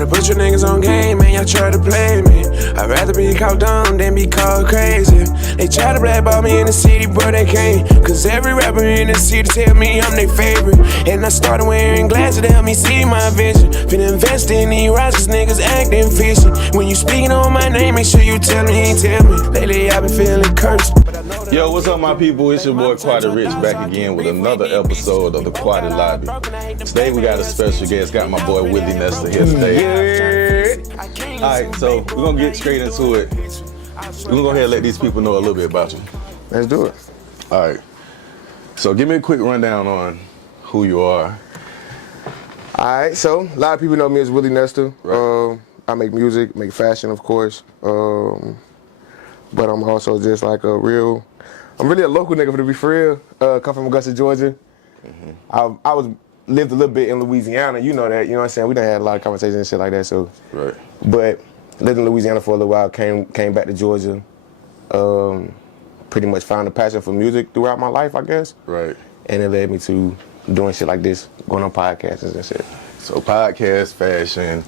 Tryna put your niggas on game, man, y'all try to play me. I'd rather be called dumb than be called crazy. They try to blackball me in the city, but they can't. Cause every rapper in the city tell me I'm their favorite. And I started wearing glasses to help me see my vision. Finna invest in these rocks, cause niggas acting fishy. When you speaking on my name, make sure you tell me, Lately I've been feeling cursed. Yo, what's up, my people? It's your boy Quaddy Ricch back again with another episode of the Quaddy Lobby. Today we got a special guest. Got my boy Willie Ne here today. Yeah. Alright, so we're gonna get straight into it. We're gonna go ahead and let these people know a little bit about you. Let's do it. Alright. So give me a quick rundown on who you are. Alright, so a lot of people know me as Willie Ne. Right. I make music, make fashion, of course. But I'm also just like I'm really a local nigga, to be for real. Come from Augusta, Georgia. Mm-hmm. Lived a little bit in Louisiana, you know that, you know what I'm saying? We done had a lot of conversations and shit like that, so. Right. But lived in Louisiana for a little while, came back to Georgia. Pretty much found a passion for music throughout my life, I guess. Right. And it led me to doing shit like this, going on podcasts and shit. So podcast, fashion,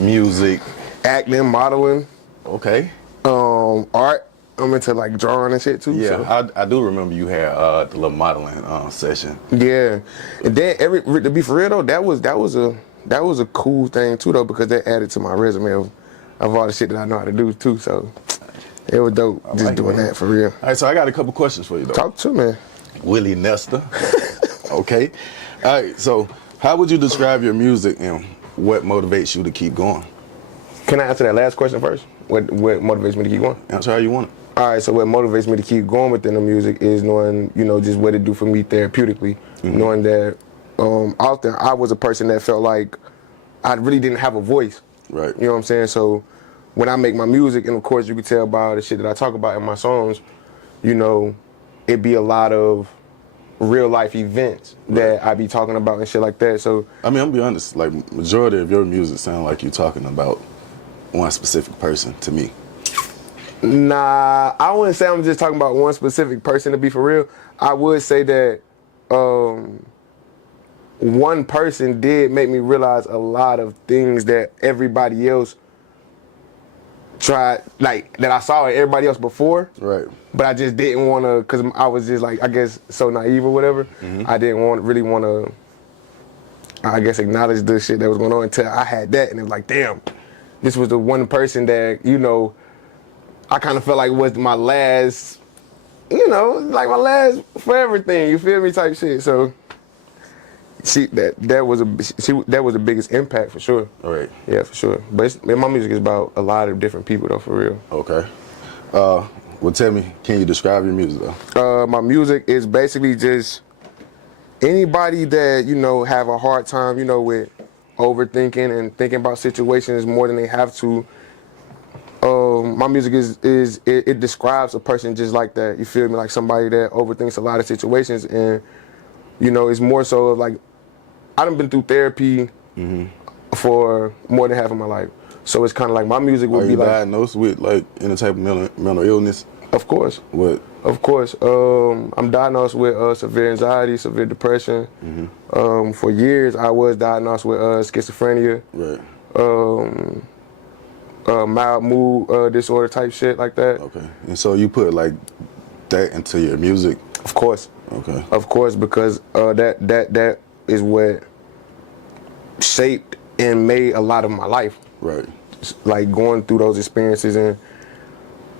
music. Acting, modeling. Okay. Art. I'm into like drawing and shit too. Yeah, so. I do remember you had the little modeling session. Yeah, and then to be for real though, that was a cool thing too though, because that added to my resume of all the shit that I know how to do too. So it was dope just doing that for real. All right, so I got a couple questions for you though. Talk to me. Willie Ne. Okay. All right, so how would you describe your music and what motivates you to keep going? Can I answer that last question first? What motivates me to keep going? Answer how you want it. All right, so what motivates me to keep going within the music is knowing, just what it do for me therapeutically. Mm-hmm. Knowing that out there, I was a person that felt like I really didn't have a voice. Right. You know what I'm saying? So when I make my music, and of course you can tell by the shit that I talk about in my songs, it be a lot of real life events that I be talking about and shit like that. So I mean, I'm gonna be honest, like majority of your music sound like you talking about one specific person to me. Nah, I wouldn't say I'm just talking about one specific person, to be for real. I would say that one person did make me realize a lot of things that everybody else tried, like that I saw in everybody else before. Right. But I just didn't want to, because I was just like, I guess, so naive or whatever. Mm-hmm. I didn't really want to, I guess, acknowledge the shit that was going on until I had that. And it was like, damn, this was the one person that, I kind of felt like was my last, like my last for everything. You feel me, type shit. So, that was the biggest impact for sure. All right. Yeah, for sure. But my music is about a lot of different people though, for real. Okay. Well, tell me, can you describe your music though? My music is basically just anybody that have a hard time, with overthinking and thinking about situations more than they have to. My music it describes a person just like that. You feel me? Like somebody that overthinks a lot of situations, and it's more so of like I done been through therapy for more than half of my life. So it's kind of like my music would be like. Are you diagnosed with like any type of mental illness? Of course. What? Of course. I'm diagnosed with severe anxiety, severe depression. Mm-hmm. For years, I was diagnosed with schizophrenia. Right. Mild mood disorder type shit like that. Okay. And so you put like that into your music? Of course. Okay. Of course, because that is what shaped and made a lot of my life. Right. Like going through those experiences and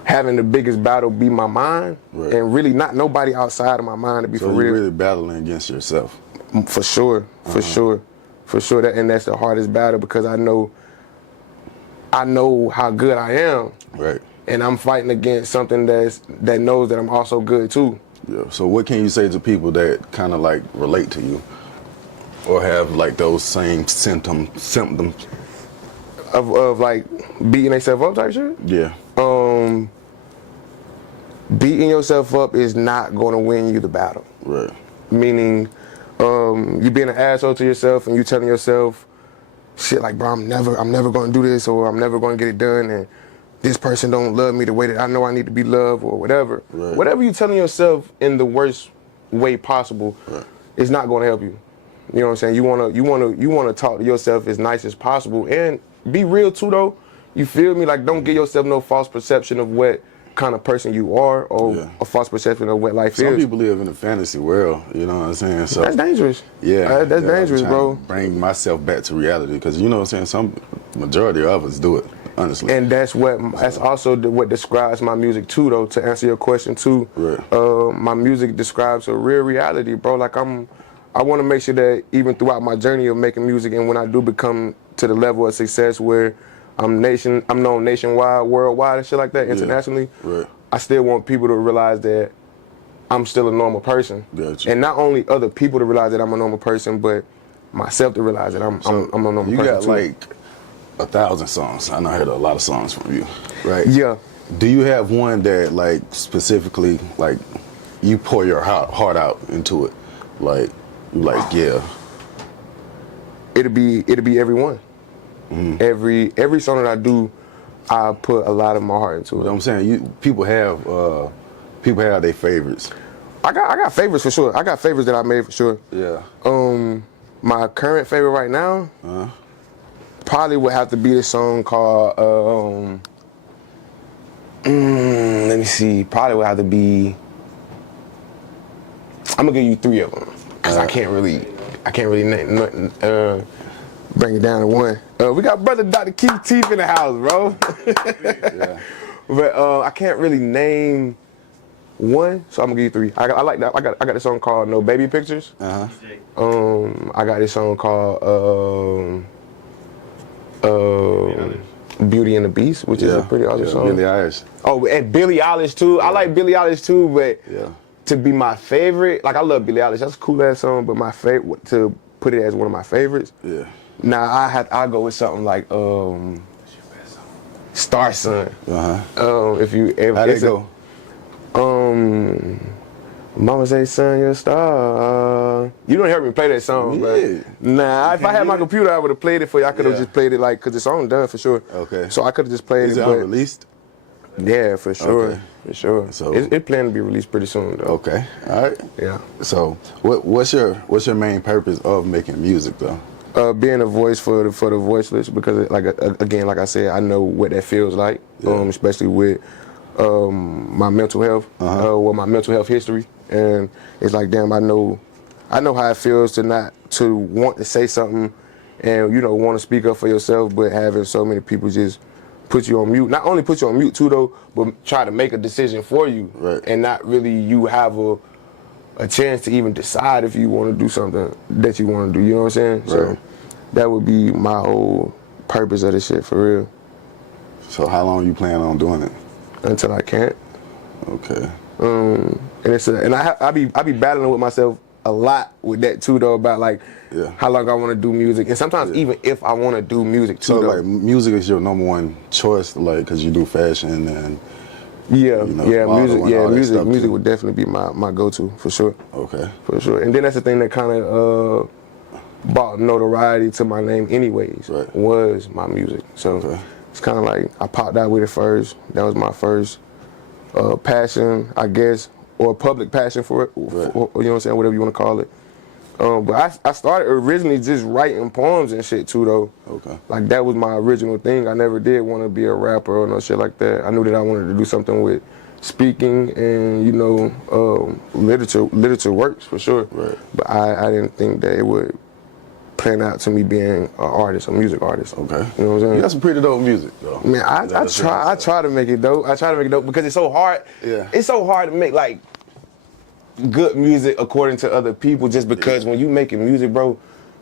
having the biggest battle be my mind, right. And really not nobody outside of my mind to be for real. So you're really battling against yourself? For sure. For sure. And that's the hardest battle because I know how good I am. Right. And I'm fighting against something that knows that I'm also good too. Yeah. So what can you say to people that kind of like relate to you or have like those same symptoms of like beating themselves up type shit? Yeah. Beating yourself up is not going to win you the battle. Right. Meaning, you being an asshole to yourself and you telling yourself shit like, bro, I'm never going to do this, or I'm never going to get it done, and this person don't love me the way that I know I need to be loved, or whatever. Right. Whatever you're telling yourself in the worst way possible, right, is not going to help you. You know what I'm saying? You wanna talk to yourself as nice as possible and be real too though. You feel me? Like don't give yourself no false perception of what kind of person you are or a false perception of what life is. Some people live in a fantasy world, you know what I'm saying? So that's dangerous. Yeah. That's dangerous, bro. Bring myself back to reality because you know what I'm saying? Some majority of us do it, honestly. And that's also what describes my music too though, to answer your question too. Right. My music describes a real reality, bro. Like I want to make sure that even throughout my journey of making music and when I do become to the level of success where I'm known nationwide, worldwide and shit like that, internationally. Right. I still want people to realize that I'm still a normal person. Gotcha. And not only other people to realize that I'm a normal person, but myself to realize that I'm a normal person. You got too. like 1,000 songs. I know I heard a lot of songs from you, right? Yeah. Do you have one that like specifically like you pour your heart out into it? Like yeah. It'll be every one. Every song that I do, I put a lot of my heart into it. But I'm saying people have their favorites. I got favorites for sure. I got favorites that I made for sure. Yeah. My current favorite right now probably would have to be this song called let me see. Probably would have to be. I'm gonna give you 3 of them because I can't really bring it down to one. We got brother Dr. Keith Teeth in the house, bro. Yeah. But I can't really name one, so I'm gonna give you 3. I like that. I got this song called No Baby Pictures. I got this song called Beauty and the Beast, which is a pretty awesome song. Billie Eilish. Oh, and Billie Eilish too. I like Billie Eilish too, but to be my favorite, like I love Billie Eilish. That's a cool ass song, but my favorite, to put it as one of my favorites. Yeah. Now I'll go with something like Star Son. If you ever How'd it go? Mama say, son, you're a star. You don't hear me play that song, but nah, if I had my computer, I would have played it for you. I could have just played it like, cause the song done for sure. Okay. So I could have just played it. Is it unreleased? Yeah, for sure. Okay. For sure. So it planned to be released pretty soon, though. Okay. All right. Yeah. So what's your main purpose of making music, though? Being a voice for the voiceless, because like again, like I said, I know what that feels like, especially with my mental health, or my mental health history, and it's like, damn, I know how it feels to want to say something, and want to speak up for yourself, but having so many people just put you on mute. Not only put you on mute too, though, but try to make a decision for you, and not really you have a chance to even decide if you want to do something that you want to do. You know what I'm saying? So that would be my whole purpose of this shit, for real. So how long you plan on doing it? Until I can't. Okay. And I be battling with myself a lot with that too, though, about like how long I want to do music, and sometimes even if I want to do music too. So though, like music is your number one choice, like, because you do fashion and music would definitely be my go-to for sure. Okay. For sure. And then that's the thing that kind of brought notoriety to my name anyways, was my music. So it's kind of like I popped out with it first. That was my first passion, I guess, or public passion for it, or, you know what I'm saying, whatever you want to call it. But I started originally just writing poems and shit too, though. Okay. Like that was my original thing. I never did want to be a rapper or no shit like that. I knew that I wanted to do something with speaking and literature works for sure. Right. But I didn't think that it would plan out to me being an artist, a music artist. Okay. You know what I'm saying? You got some pretty dope music, though. Man, I try to make it dope. I try to make it dope because it's so hard. Yeah. It's so hard to make like good music according to other people, just because when you making music, bro,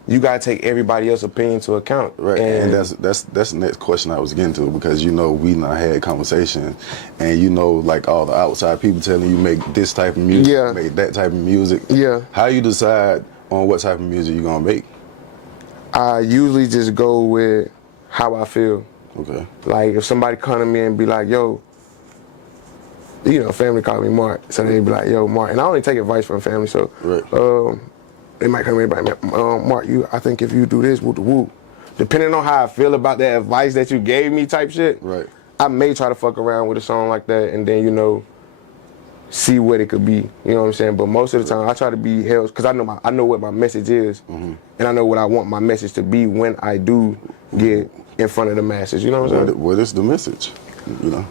you gotta take everybody else's opinion into account. Right. And that's the next question I was getting to, because we not had conversation, and like all the outside people telling you make this type of music, make that type of music. Yeah. How you decide on what type of music you gonna make? I usually just go with how I feel. Okay. Like if somebody come to me and be like, yo, family call me Mark, so they be like, yo, Mark, and I only take advice from family, so they might come to me and be like, Mark, I think if you do this, woo. Depending on how I feel about that advice that you gave me type shit, I may try to fuck around with a song like that, and then, see what it could be. You know what I'm saying? But most of the time, I try to be held because I know what my message is, and I know what I want my message to be when I do get in front of the masses. You know what I'm saying? What is the message? You know.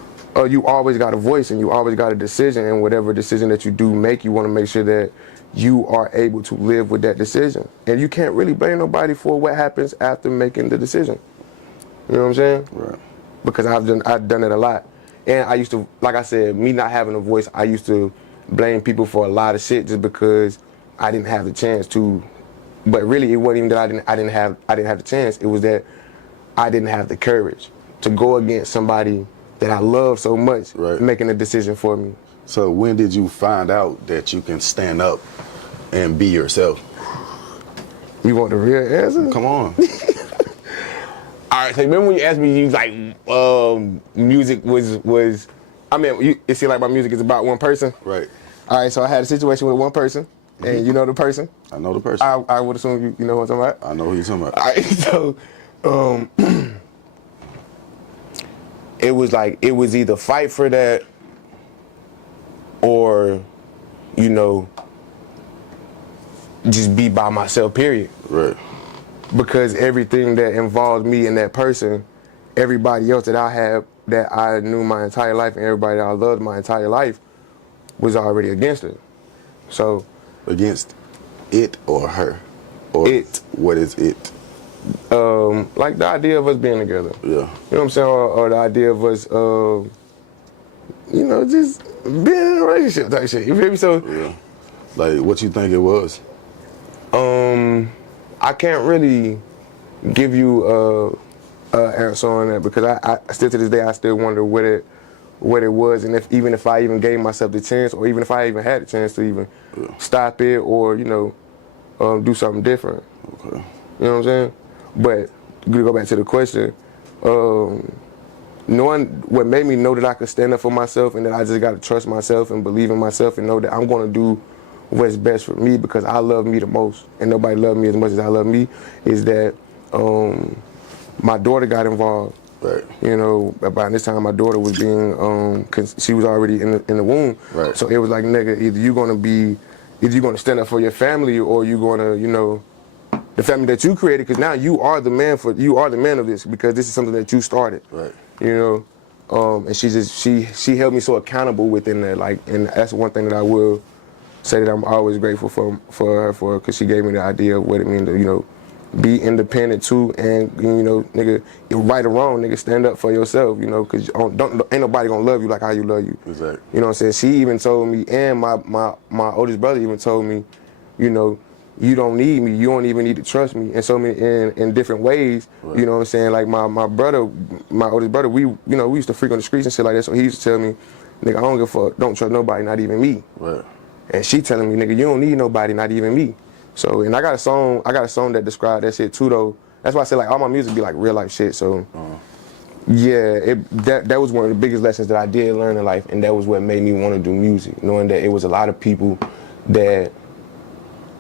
You always got a voice and you always got a decision, and whatever decision that you do make, you want to make sure that you are able to live with that decision. And you can't really blame nobody for what happens after making the decision. You know what I'm saying? Right. Because I've done it a lot. And I used to, like I said, me not having a voice, I used to blame people for a lot of shit just because I didn't have the chance to. But really, it wasn't even that I didn't have the chance. It was that I didn't have the courage to go against somebody that I love so much, making a decision for me. So when did you find out that you can stand up and be yourself? You want the real answer? Come on. All right, so remember when you asked me, you like, music was, I mean, it seemed like my music is about one person. Right. All right, so I had a situation with one person, and you know the person? I know the person. I would assume you know what I'm talking about? I know who you're talking about. All right, so, it was either fight for that or, you know, just be by myself, period. Right. Because everything that involved me and that person, everybody else that I knew my entire life and everybody that I loved my entire life was already against it. So. Against it or her? Or it. What is it? Like the idea of us being together. Yeah. You know what I'm saying? Or the idea of us, you know, just being in a relationship type shit. You feel me? So. Yeah. Like what you think it was? I can't really give you a answer on that because I still to this day I still wonder what it was, and even if I even gave myself the chance, or even if I even had the chance to even stop it or, you know, do something different. Okay. You know what I'm saying? But to go back to the question, knowing what made me know that I could stand up for myself and that I just got to trust myself and believe in myself and know that I'm going to do what's best for me because I love me the most and nobody loved me as much as I love me, is that my daughter got involved. Right. You know, about this time my daughter was being, cause she was already in the womb. Right. So it was like, nigga, either you're gonna stand up for your family or you're gonna, you know, the family that you created, because now you are the man of this because this is something that you started. Right. You know, and she held me so accountable within that, like, and that's one thing that I will say that I'm always grateful for her for, because she gave me the idea of what it means to, you know, be independent too, and, you know, nigga, right or wrong, nigga, stand up for yourself, you know, because ain't nobody gonna love you like how you love you. Exactly. You know what I'm saying? She even told me, and my oldest brother even told me, you know, you don't need me, you don't even need to trust me, and so many in different ways. Right. You know what I'm saying? Like my oldest brother, we used to freak on the streets and shit like that. So he used to tell me, nigga, I don't give a fuck, don't trust nobody, not even me. Right. And she telling me, nigga, you don't need nobody, not even me. So, and I got a song that described that shit too, though. That's why I say, like, all my music be like real life shit. So, yeah, that was one of the biggest lessons that I did learn in life, and that was what made me want to do music, knowing that it was a lot of people that,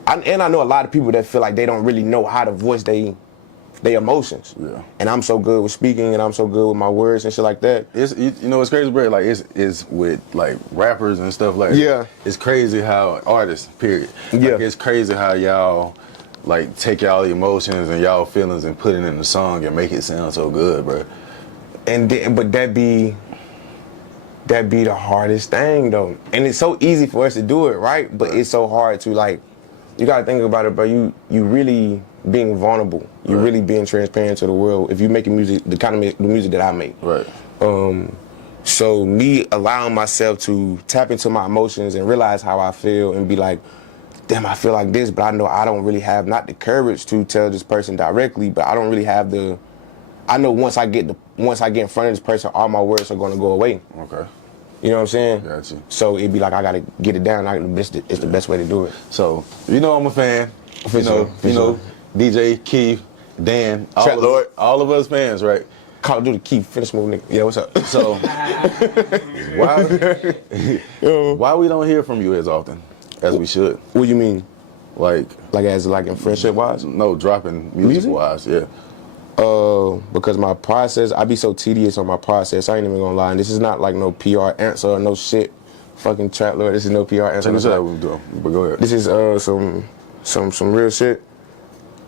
I know a lot of people that feel like they don't really know how to voice their emotions. Yeah. And I'm so good with speaking, and I'm so good with my words and shit like that. It's, you know, it's crazy, bro. Like it's with like rappers and stuff like that. It's crazy how artists, period. Like, it's crazy how y'all like take y'all emotions and y'all feelings and put it in the song and make it sound so good, bro. But that be the hardest thing though. And it's so easy for us to do it, right? But it's so hard to, like, you gotta think about it, bro. You really being vulnerable. You really being transparent to the world. If you're making music, the kind of the music that I make. Right. So me allowing myself to tap into my emotions and realize how I feel and be like, damn, I feel like this, but I know I don't really have not the courage to tell this person directly, but I don't really have the. I know once I get in front of this person, all my words are gonna go away. Okay. You know what I'm saying? Gotcha. So it'd be like I gotta get it down. It's the best way to do it. So you know I'm a fan. For sure. DJ, Keith, Dan, all of us fans, right? Call of Duty, Keith, finish moving, nigga. Yeah, what's up? So why we don't hear from you as often as we should? What do you mean? Like as in friendship wise? No, dropping music wise, yeah. Because my process, I be so tedious on my process, I ain't even gonna lie. And this is not like no PR answer or no shit, fucking trap lord. This is no PR answer. Check this out, but go ahead. This is some real shit.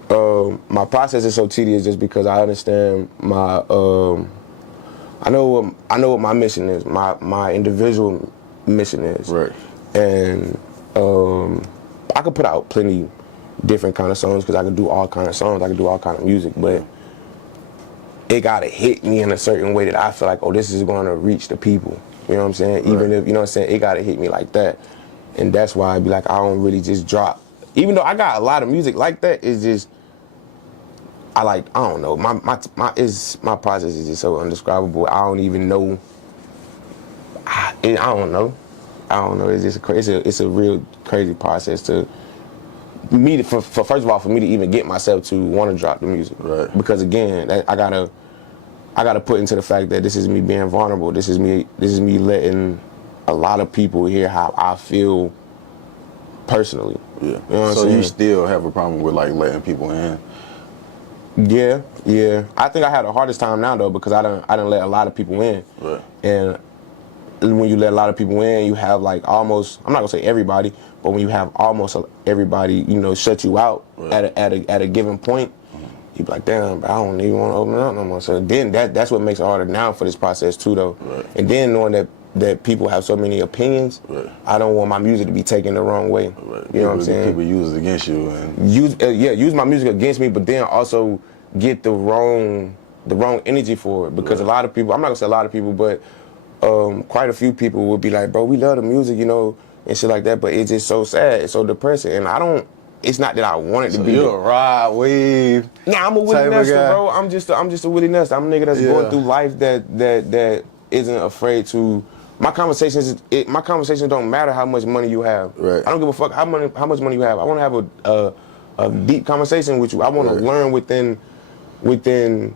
My process is so tedious just because I understand my I know what my mission is. My individual mission is. Right. And I could put out plenty different kind of songs because I could do all kind of songs. I could do all kind of music, but it gotta hit me in a certain way that I feel like, oh, this is gonna reach the people. You know what I'm saying? Right. Even if, you know what I'm saying, it gotta hit me like that. And that's why I be like, I don't really just drop. Even though I got a lot of music like that, it's just, I don't know. My process is just so indescribable. I don't even know. I don't know. It's just it's a real crazy process to me for first of all, for me to even get myself to want to drop the music. Right. Because again, I gotta put into the fact that this is me being vulnerable. This is me letting a lot of people hear how I feel personally. Yeah. You know what I'm so saying? you still have a problem with like letting people in? Yeah. I think I had the hardest time now though because I done let a lot of people in. Right. And when you let a lot of people in, you have like almost, I'm not gonna say everybody, but when you have almost everybody, you know, shut you out at a given point, you be like, damn, I don't even want to open it up no more. So then that's what makes it harder now for this process too though. Right. And then knowing that people have so many opinions, right. I don't want my music to be taken the wrong way. Right. You know what I'm saying? People use it against you and use my music against me, but then also get the wrong energy for it because a lot of people, I'm not gonna say a lot of people, but quite a few people would be like, bro, we love the music, you know, and shit like that, but it's just so sad, it's so depressing, and it's not that I want it to be. You're a ride, wave. Nah, I'm a Willie Nester, bro. I'm just a Willie Nester. I'm a nigga that's going through life that isn't afraid to. My conversations don't matter how much money you have. Right. I don't give a fuck how much money you have. I want to have a deep conversation with you. I want to learn within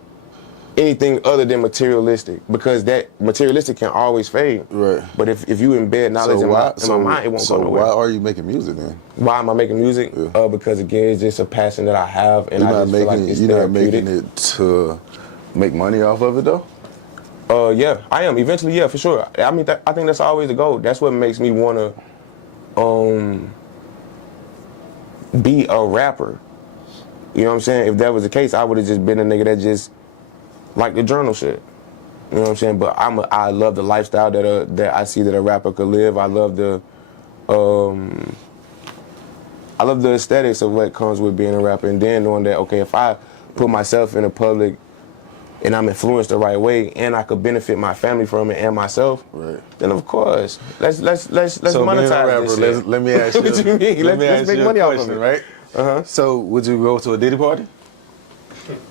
anything other than materialistic, because that materialistic can always fade. Right. But if you embed knowledge in my mind, it won't go nowhere. So why are you making music then? Why am I making music? Yeah. Because again, it's just a passion that I have, and You're I just feel like it's you're not therapeutic. making it to make money off of it though? Yeah, I am. Eventually, yeah, for sure. I mean, I think that's always the goal. That's what makes me want to be a rapper. You know what I'm saying? If that was the case, I would have just been a nigga that just liked the journal shit. You know what I'm saying? But I love the lifestyle that I see that a rapper could live. I love the aesthetics of what comes with being a rapper, and then knowing that, okay, if I put myself in the public and I'm influenced the right way, and I could benefit my family from it and myself, then of course, let's so monetize this shit. Let me ask you. What you mean? Let's make money off of it, right? So would you go to a Diddy party?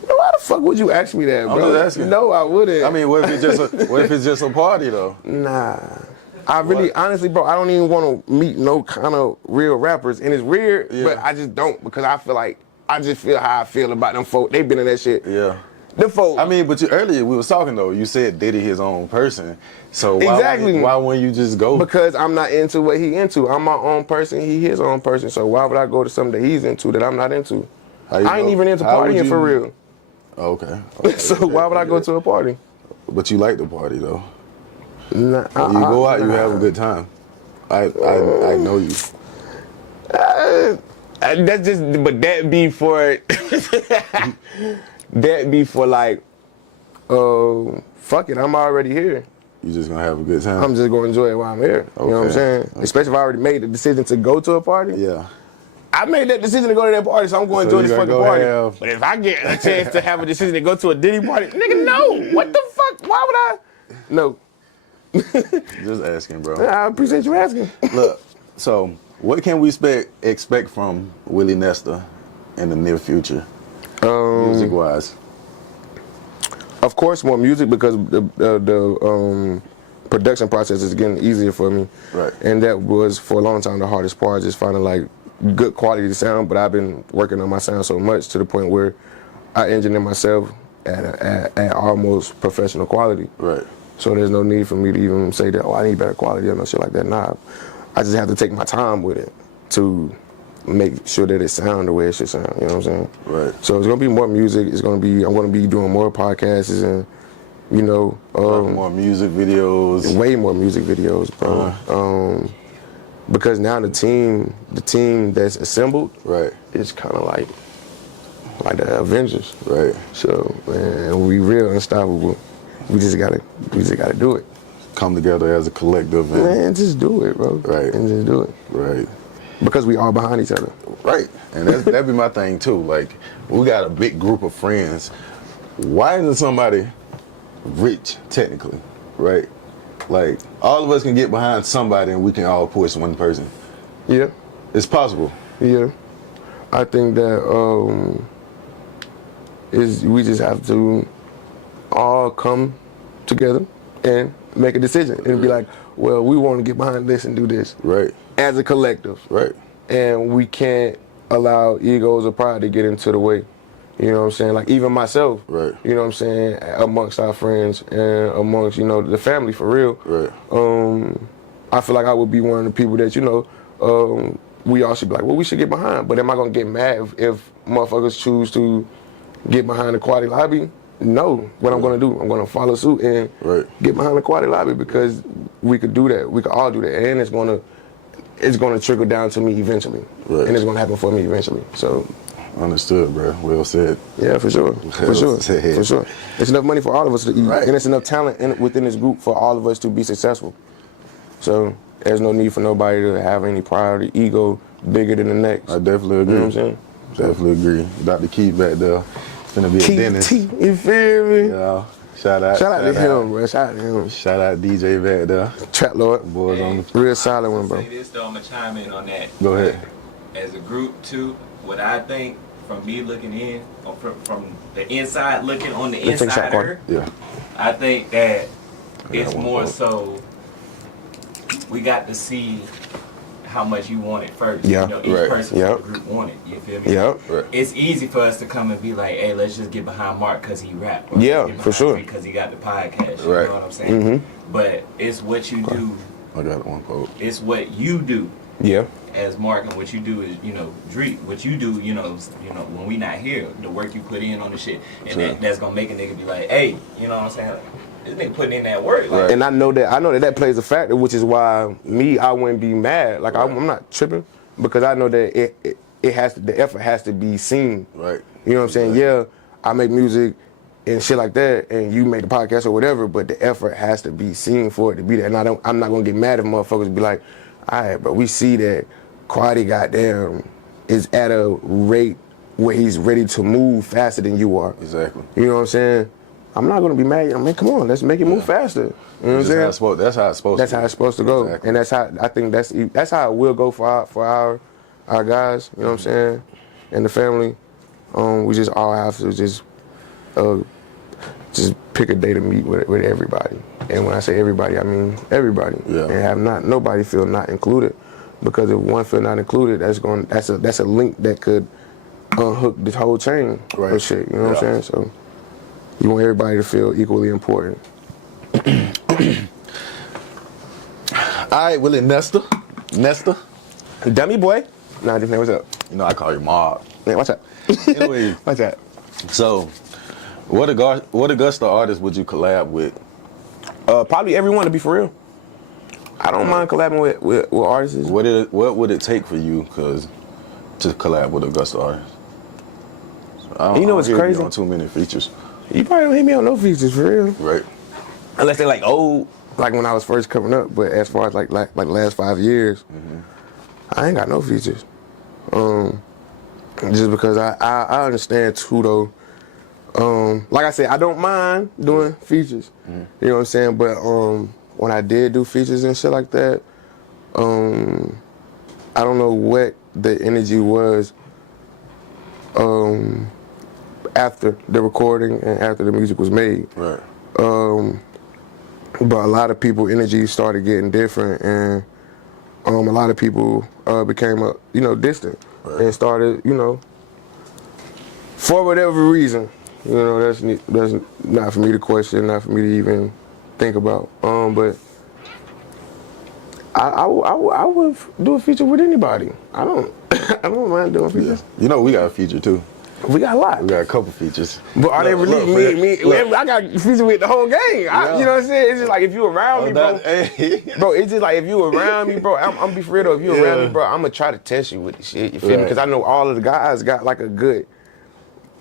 Why the fuck would you ask me that, bro? I'm just asking. No, I wouldn't. I mean, what if it's just a party though? Nah. I really, honestly, bro, I don't even want to meet no kind of real rappers, and it's weird, but I just don't, because I just feel how I feel about them folk. They been in that shit. Yeah. Them folk. I mean, but earlier we was talking though. You said Diddy his own person, so why wouldn't you just go? Because I'm not into what he into. I'm my own person. He his own person. So why would I go to something that he's into that I'm not into? I ain't even into partying for real. Okay. So why would I go to a party? But you like the party though. Nah, you go out, you have a good time. I know you. That's just, but that be for that be for like, fuck it, I'm already here. You just gonna have a good time. I'm just gonna enjoy it while I'm here. You know what I'm saying? Okay. Especially if I already made the decision to go to a party. Yeah. I made that decision to go to that party, so I'm going to enjoy this fucking party. But if I get a chance to have a decision to go to a Diddy party, nigga, no. What the fuck? Why would I? No. Just asking, bro. I appreciate you asking. Look, so what can we expect from Willie Nester in the near future, music-wise? Of course, more music, because the production process is getting easier for me. Right. And that was, for a long time, the hardest part, just finding like good quality sound. But I've been working on my sound so much to the point where I engineer myself at almost professional quality. Right. So there's no need for me to even say that, oh, I need better quality or no shit like that. Nah, I just have to take my time with it to make sure that it sound the way it should sound. You know what I'm saying? Right. So it's gonna be more music. I'm gonna be doing more podcasts You know, more music videos. Way more music videos, bro. Because now the team that's assembled, right, is kind of like the Avengers, right. So, man, we real unstoppable. We just gotta do it. Come together as a collective, and man, just do it, bro. Right, and just do it, right. Because we all behind each other, right. And that'd be my thing too. Like, we got a big group of friends. Why isn't somebody rich technically, right? Like, all of us can get behind somebody and we can all push one person. Yeah. It's possible. Yeah. I think that we just have to all come together and make a decision and be like, well, we want to get behind this and do this. Right. As a collective. Right. And we can't allow egos or pride to get into the way. You know what I'm saying? Like, even myself, right. You know what I'm saying, amongst our friends and amongst, you know, the family, for real. Right. I feel like I would be one of the people that, you know, we all should be like, well, we should get behind. But am I going to get mad if motherfuckers choose to get behind the Quaddy lobby? No. What I'm going to do, I'm going to follow suit and get behind the Quaddy lobby, because we could do that. We could all do that. And it's going to trickle down to me eventually. Right. And it's going to happen for me eventually. So... Understood, bro. Well said. Yeah, for sure. For sure. For sure. There's enough money for all of us to eat. Right. And there's enough talent within this group for all of us to be successful. So there's no need for nobody to have any pride or ego bigger than the next. I definitely agree. You know what I'm saying? Definitely agree. Dr. Keith back there. Finna be a dentist. You feel me? Yeah. Shout out to him, bro. Shout out to him. Shout out DJ back there. Trap Lord. Boys on the real solid one, bro. Say this though, I'm gonna chime in on that. Go ahead. As a group too, what I think from me looking in, or from the inside looking on the inside of her, yeah, I think that it's more so we got to see how much you want it first. Yeah, you know, each person in the group want it. You feel me? Yeah. Right. It's easy for us to come and be like, hey, let's just get behind Mark because he rap. Or yeah, for sure. Because he got the podcast. You right. know what I'm saying? Mm-hmm. But it's what you do. I got one quote. It's what you do. Yeah. As Mark, and what you do is, you know, Dreek, what you do, you know, when we not here, the work you put in on the shit, and that's gonna make a nigga be like, hey, you know what I'm saying? Like, this nigga putting in that work. Like, and I know that plays a factor, which is why I wouldn't be mad. Like, I'm not tripping, because I know that the effort has to be seen. Right. You know what I'm saying? Right. Yeah, I make music and shit like that, and you make the podcast or whatever, but the effort has to be seen for it to be there. And I'm not gonna get mad if motherfuckers be like, all right, but we see that Quaddy, goddamn, is at a rate where he's ready to move faster than you are. Exactly. You know what I'm saying? I'm not gonna be mad. I mean, come on, let's make it move faster. You know what I'm saying? That's how it's supposed. That's how it's supposed to go, exactly. And that's how I think that's how it will go for our guys. You know what I'm saying? And the family. We just all have to just pick a day to meet with everybody. And when I say everybody, I mean everybody. Yeah. And have nobody feel not included. Because if one feel not included, that's a link that could unhook this whole chain of shit. You know what I'm saying? So you want everybody to feel equally important. All right, Willie Nesta, dummy boy. Nah, just what's up? You know I call you Mob. Yeah, what's up? Anyway, what's up? So, what Augusta artists would you collab with? Probably everyone, to be for real. I don't mind collabing with artists. What would it take for you to collab with Augusta artists? You know what's crazy? You on too many features. You probably don't hit me on no features for real. Right. Unless they're like old, like when I was first coming up. But as far as like last 5 years, I ain't got no features. Just because I understand too though. Like I said, I don't mind doing features. You know what I'm saying? But when I did do features and shit like that, I don't know what the energy was after the recording and after the music was made. Right. But a lot of people' energy started getting different, and a lot of people became distant and started, for whatever reason. That's not for me to question, not for me to even think about. But I would do a feature with anybody. I don't mind doing features. Yeah. We got a feature too. We got a lot. We got a couple features. But are they really I got features with the whole gang. You know what I'm saying? It's just like if you around me, bro. Bro, it's just like if you around me, bro. I'm be for real though. If you around me, bro, I'm gonna try to test you with the shit. You feel me? Because I know all of the guys got like a good.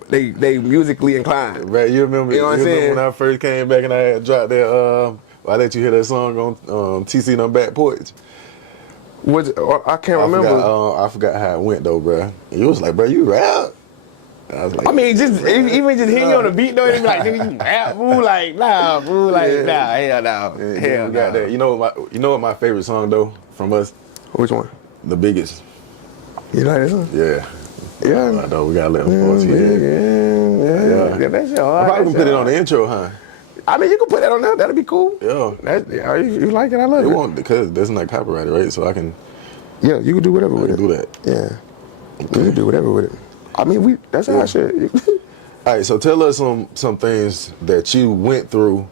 They musically inclined. Right, you remember? You know what I'm saying? When I first came back and I had dropped that. I let you hear that song on TC and Back Porch. I can't remember. I forgot how it went though, bro. You was like, bro, you rap. I was like, I mean, even just hearing you on the beat though, they be like, nigga, you rap, boo, like, nah, boo, like, nah, hell no, hell got that. You know what my favorite song though from us? Which one? The Biggest. You like that song? Yeah. Yeah. I know we gotta let them folks hear it. Yeah, that's your I probably can put it on the intro, huh? I mean, you can put that on there. That'll be cool. Yeah. You like it? I love it. It won't because that's not copyrighted, right? So I can. Yeah, you can do whatever with it. Do that. Yeah. Okay. You can do whatever with it. I mean, that's our shit. All right, so tell us some things that you went through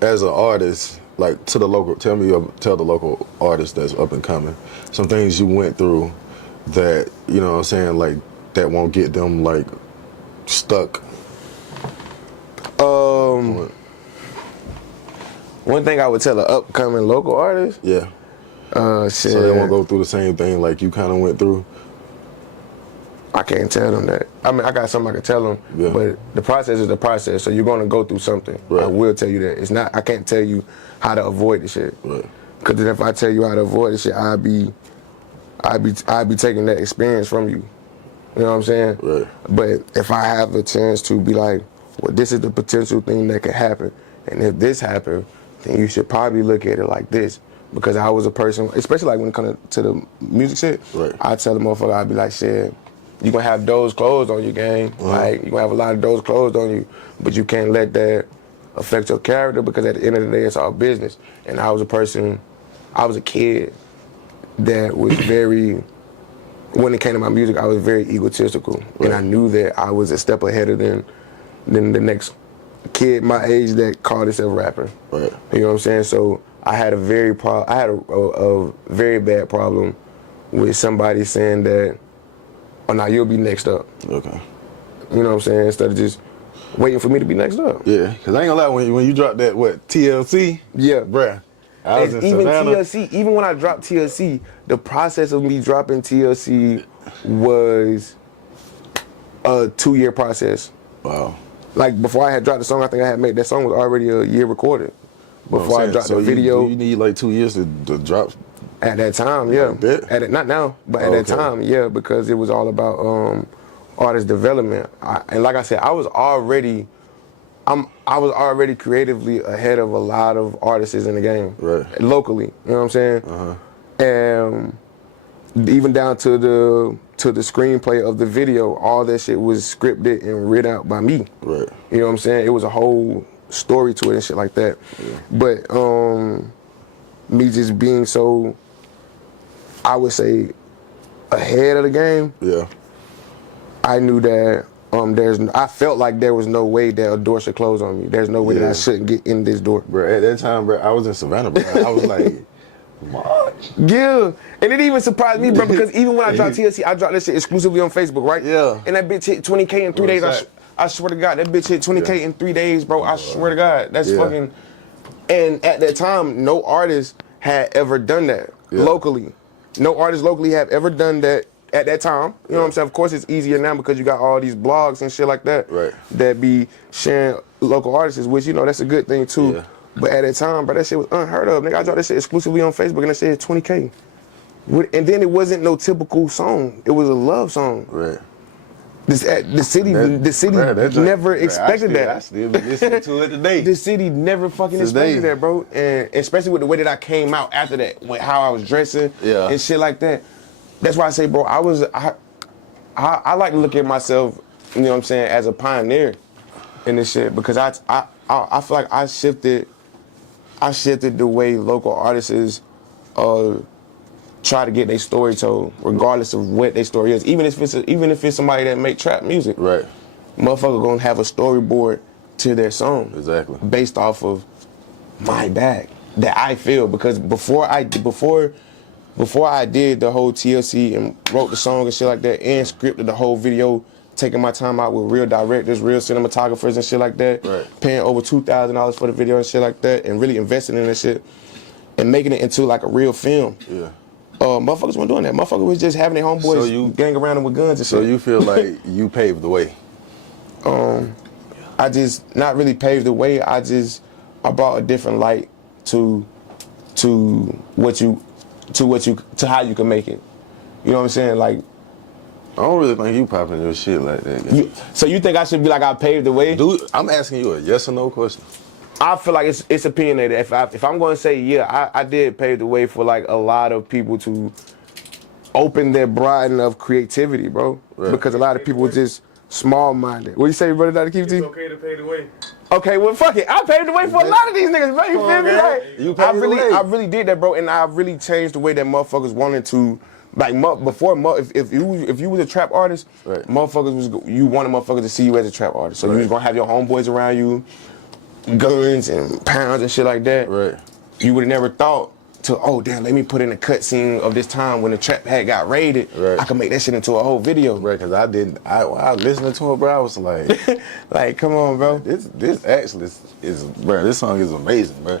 as an artist, like tell the local artist that's up and coming, some things you went through that, you know what I'm saying, like that won't get them like stuck. One thing I would tell an upcoming local artist. Yeah. Shit. So they won't go through the same thing like you kind of went through. I can't tell them that. I mean, I got something I can tell them, but the process is the process. So you're gonna go through something. Right. I will tell you that. It's not. I can't tell you how to avoid the shit. Right. Because if I tell you how to avoid the shit, I'd be taking that experience from you. You know what I'm saying? Right. But if I have a chance to be like, well, this is the potential thing that could happen, and if this happened, then you should probably look at it like this. Because I was a person, especially like when it comes to the music shit, I tell the motherfucker, I'd be like, shit, you gonna have those clothes on you, gang. Like, you gonna have a lot of those clothes on you, but you can't let that affect your character because at the end of the day, it's all business. And I was a kid that was very, when it came to my music, I was very egotistical. And I knew that I was a step ahead of than the next kid my age that called himself rapping. Right. You know what I'm saying? So I had a very bad problem with somebody saying that, oh, now you'll be next up. Okay. You know what I'm saying? Instead of just waiting for me to be next up. Yeah, because I ain't gonna lie, when you dropped that, TLC? Yeah. Bruh. I was in even Savannah. TLC, even when I dropped TLC, the process of me dropping TLC was a 2-year process. Wow. Like, before I had dropped the song, I think I had made that song was already a year recorded. Before I dropped the video. You need like 2 years to drop? At that time, yeah. Like not now, but at that time, yeah, because it was all about artist development. And like I said, I was already creatively ahead of a lot of artists in the game, locally. You know what I'm saying? And even down to the screenplay of the video, all that shit was scripted and written out by me. Right. You know what I'm saying? It was a whole story to it and shit like that. Yeah. But me just being so, I would say, ahead of the game. Yeah. I knew that I felt like there was no way that a door should close on me. There's no way that I shouldn't get in this door. Bro, at that time, bro, I was in Savannah, bro. I was like, what? Yeah. And it even surprised me, bro, because even when I dropped TLC, I dropped that shit exclusively on Facebook, right? Yeah. And that bitch hit 20K in 3 days. I swear to God, that bitch hit 20K in 3 days, bro. I swear to God. That's fucking... And at that time, no artist had ever done that locally. No artist locally have ever done that at that time. You know what I'm saying? Of course, it's easier now because you got all these blogs and shit like that that be sharing local artists, which, you know, that's a good thing, too. Yeah. But at that time, bro, that shit was unheard of. Nigga, I dropped that shit exclusively on Facebook, and that shit hit 20K. And then it wasn't no typical song. It was a love song. Right. The city never expected that. I still be listening to it today. The city never fucking expected that, bro. And especially with the way that I came out after that, how I was dressing and shit like that. That's why I say, bro, I like to look at myself, you know what I'm saying, as a pioneer in this shit, because I feel like I shifted the way local artists try to get their story told, regardless of what their story is. Even if it's somebody that make trap music, right? Motherfucker gonna have a storyboard to their song, exactly, based off of my bag that I feel. Because before I did the whole TLC and wrote the song and shit like that and scripted the whole video taking my time out with real directors, real cinematographers and shit like that, paying over $2,000 for the video and shit like that, and really investing in this shit and making it into like a real film. Yeah. Motherfuckers weren't doing that. Motherfuckers was just having their homeboys gang around them with guns and shit. So you feel like you paved the way? I just not really paved the way. I brought a different light to how you can make it. You know what I'm saying? Like, I don't really think you popping your shit like that. So you think I should be like I paved the way? Dude, I'm asking you a yes or no question. I feel like it's opinionated. If I'm going to say yeah, I did pave the way for like a lot of people to open their broadening of creativity, bro. Right. Because a lot of people just small-minded. What you say, brother? Dr. Keith? It's okay to pave the way. Okay, well, fuck it. I paved the way for a lot of these niggas, bro. You feel me? Like, you paved the way. I really did that, bro, and I really changed the way that motherfuckers wanted to. Like before, if you was a trap artist, motherfuckers you wanted motherfuckers to see you as a trap artist. So you was gonna have your homeboys around you, guns and pounds and shit like that. Right. You would have never thought to, oh damn, let me put in a cut scene of this time when the trap had got raided. Right. I could make that shit into a whole video. Right, cause I was listening to it, bro. I was like, like, come on, bro. This actually is, bro. This song is amazing, bro.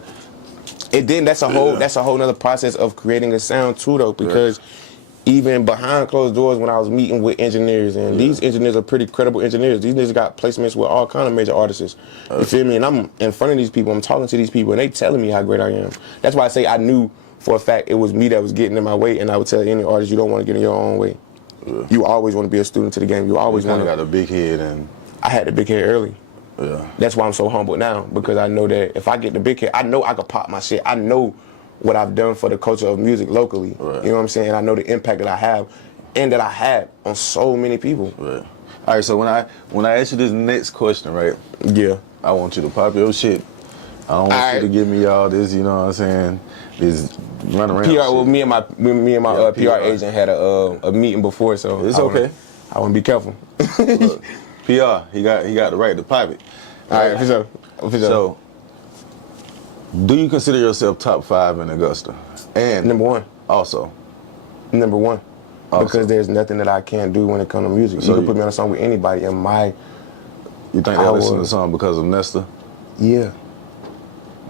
And then that's a whole nother process of creating a sound too, though, because. Even behind closed doors when I was meeting with engineers, and these engineers are pretty credible engineers. These niggas got placements with all kind of major artists. You feel me? And I'm in front of these people, I'm talking to these people, and they telling me how great I am. That's why I say I knew for a fact it was me that was getting in my way, and I would tell any artist, you don't want to get in your own way. Yeah. You always want to be a student to the game. You always want to. Got a big head, and I had the big head early. Yeah. That's why I'm so humble now, because I know that if I get the big head, I know I could pop my shit. I know what I've done for the culture of music locally. Right. You know what I'm saying? And I know the impact that I have and that I had on so many people. Right. All right, so when I ask you this next question, right? Yeah. I want you to pop your shit. I don't want you to give me all this, you know what I'm saying? This run around. PR, well, me and my PR agent had a meeting before, so it's okay. I want to be careful. Look, PR, he got the right to pop it. All right, for sure. So, do you consider yourself top 5 in Augusta? And number 1. Also. Number 1. Also. Because there's nothing that I can't do when it comes to music. So you can put me on a song with anybody in my. You think they'll listen to the song because of Nesta? Yeah.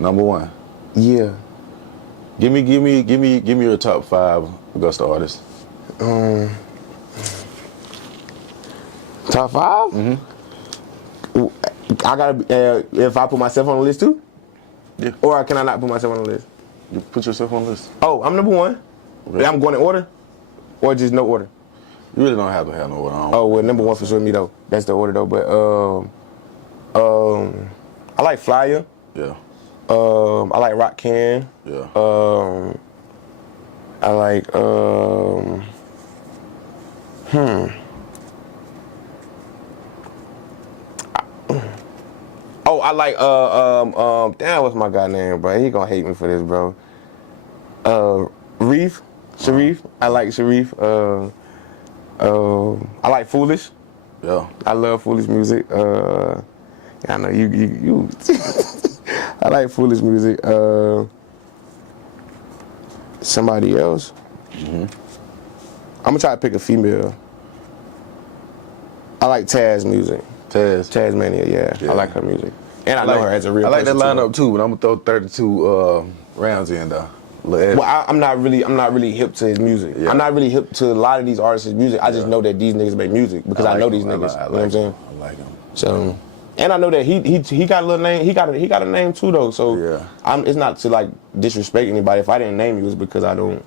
Number 1. Yeah. Give me your top 5 Augusta artists. Top 5? Mm-hmm. I gotta. If I put myself on the list too. Yeah. Or can I not put myself on the list? You put yourself on the list. Oh, I'm number 1. Okay. I'm going in order, or just no order. You really don't have to have no order. Oh well, number 1 for sure me though. That's the order though. But I like Flyer. Yeah. I like Rock Can. Yeah. I like Oh, I like damn, what's my guy name, bro? He gonna hate me for this, bro. Sharif. I like Sharif. I like Foolish. Yeah. I love Foolish music. I know you I like Foolish music. Somebody else. I'm gonna try to pick a female. I like Taz music. Tasmania, yeah. I like her music. And I know her as a real person. I like that lineup too, but I'm gonna throw 32 rounds in though. Well, I'm not really hip to his music. Yeah. I'm not really hip to a lot of these artists' music. I just know that these niggas make music because I know these niggas. You know what I'm saying? I like him. So, and I know that he got a little name. He got a name too though. So yeah. It's not to like disrespect anybody. If I didn't name you, it's because I'm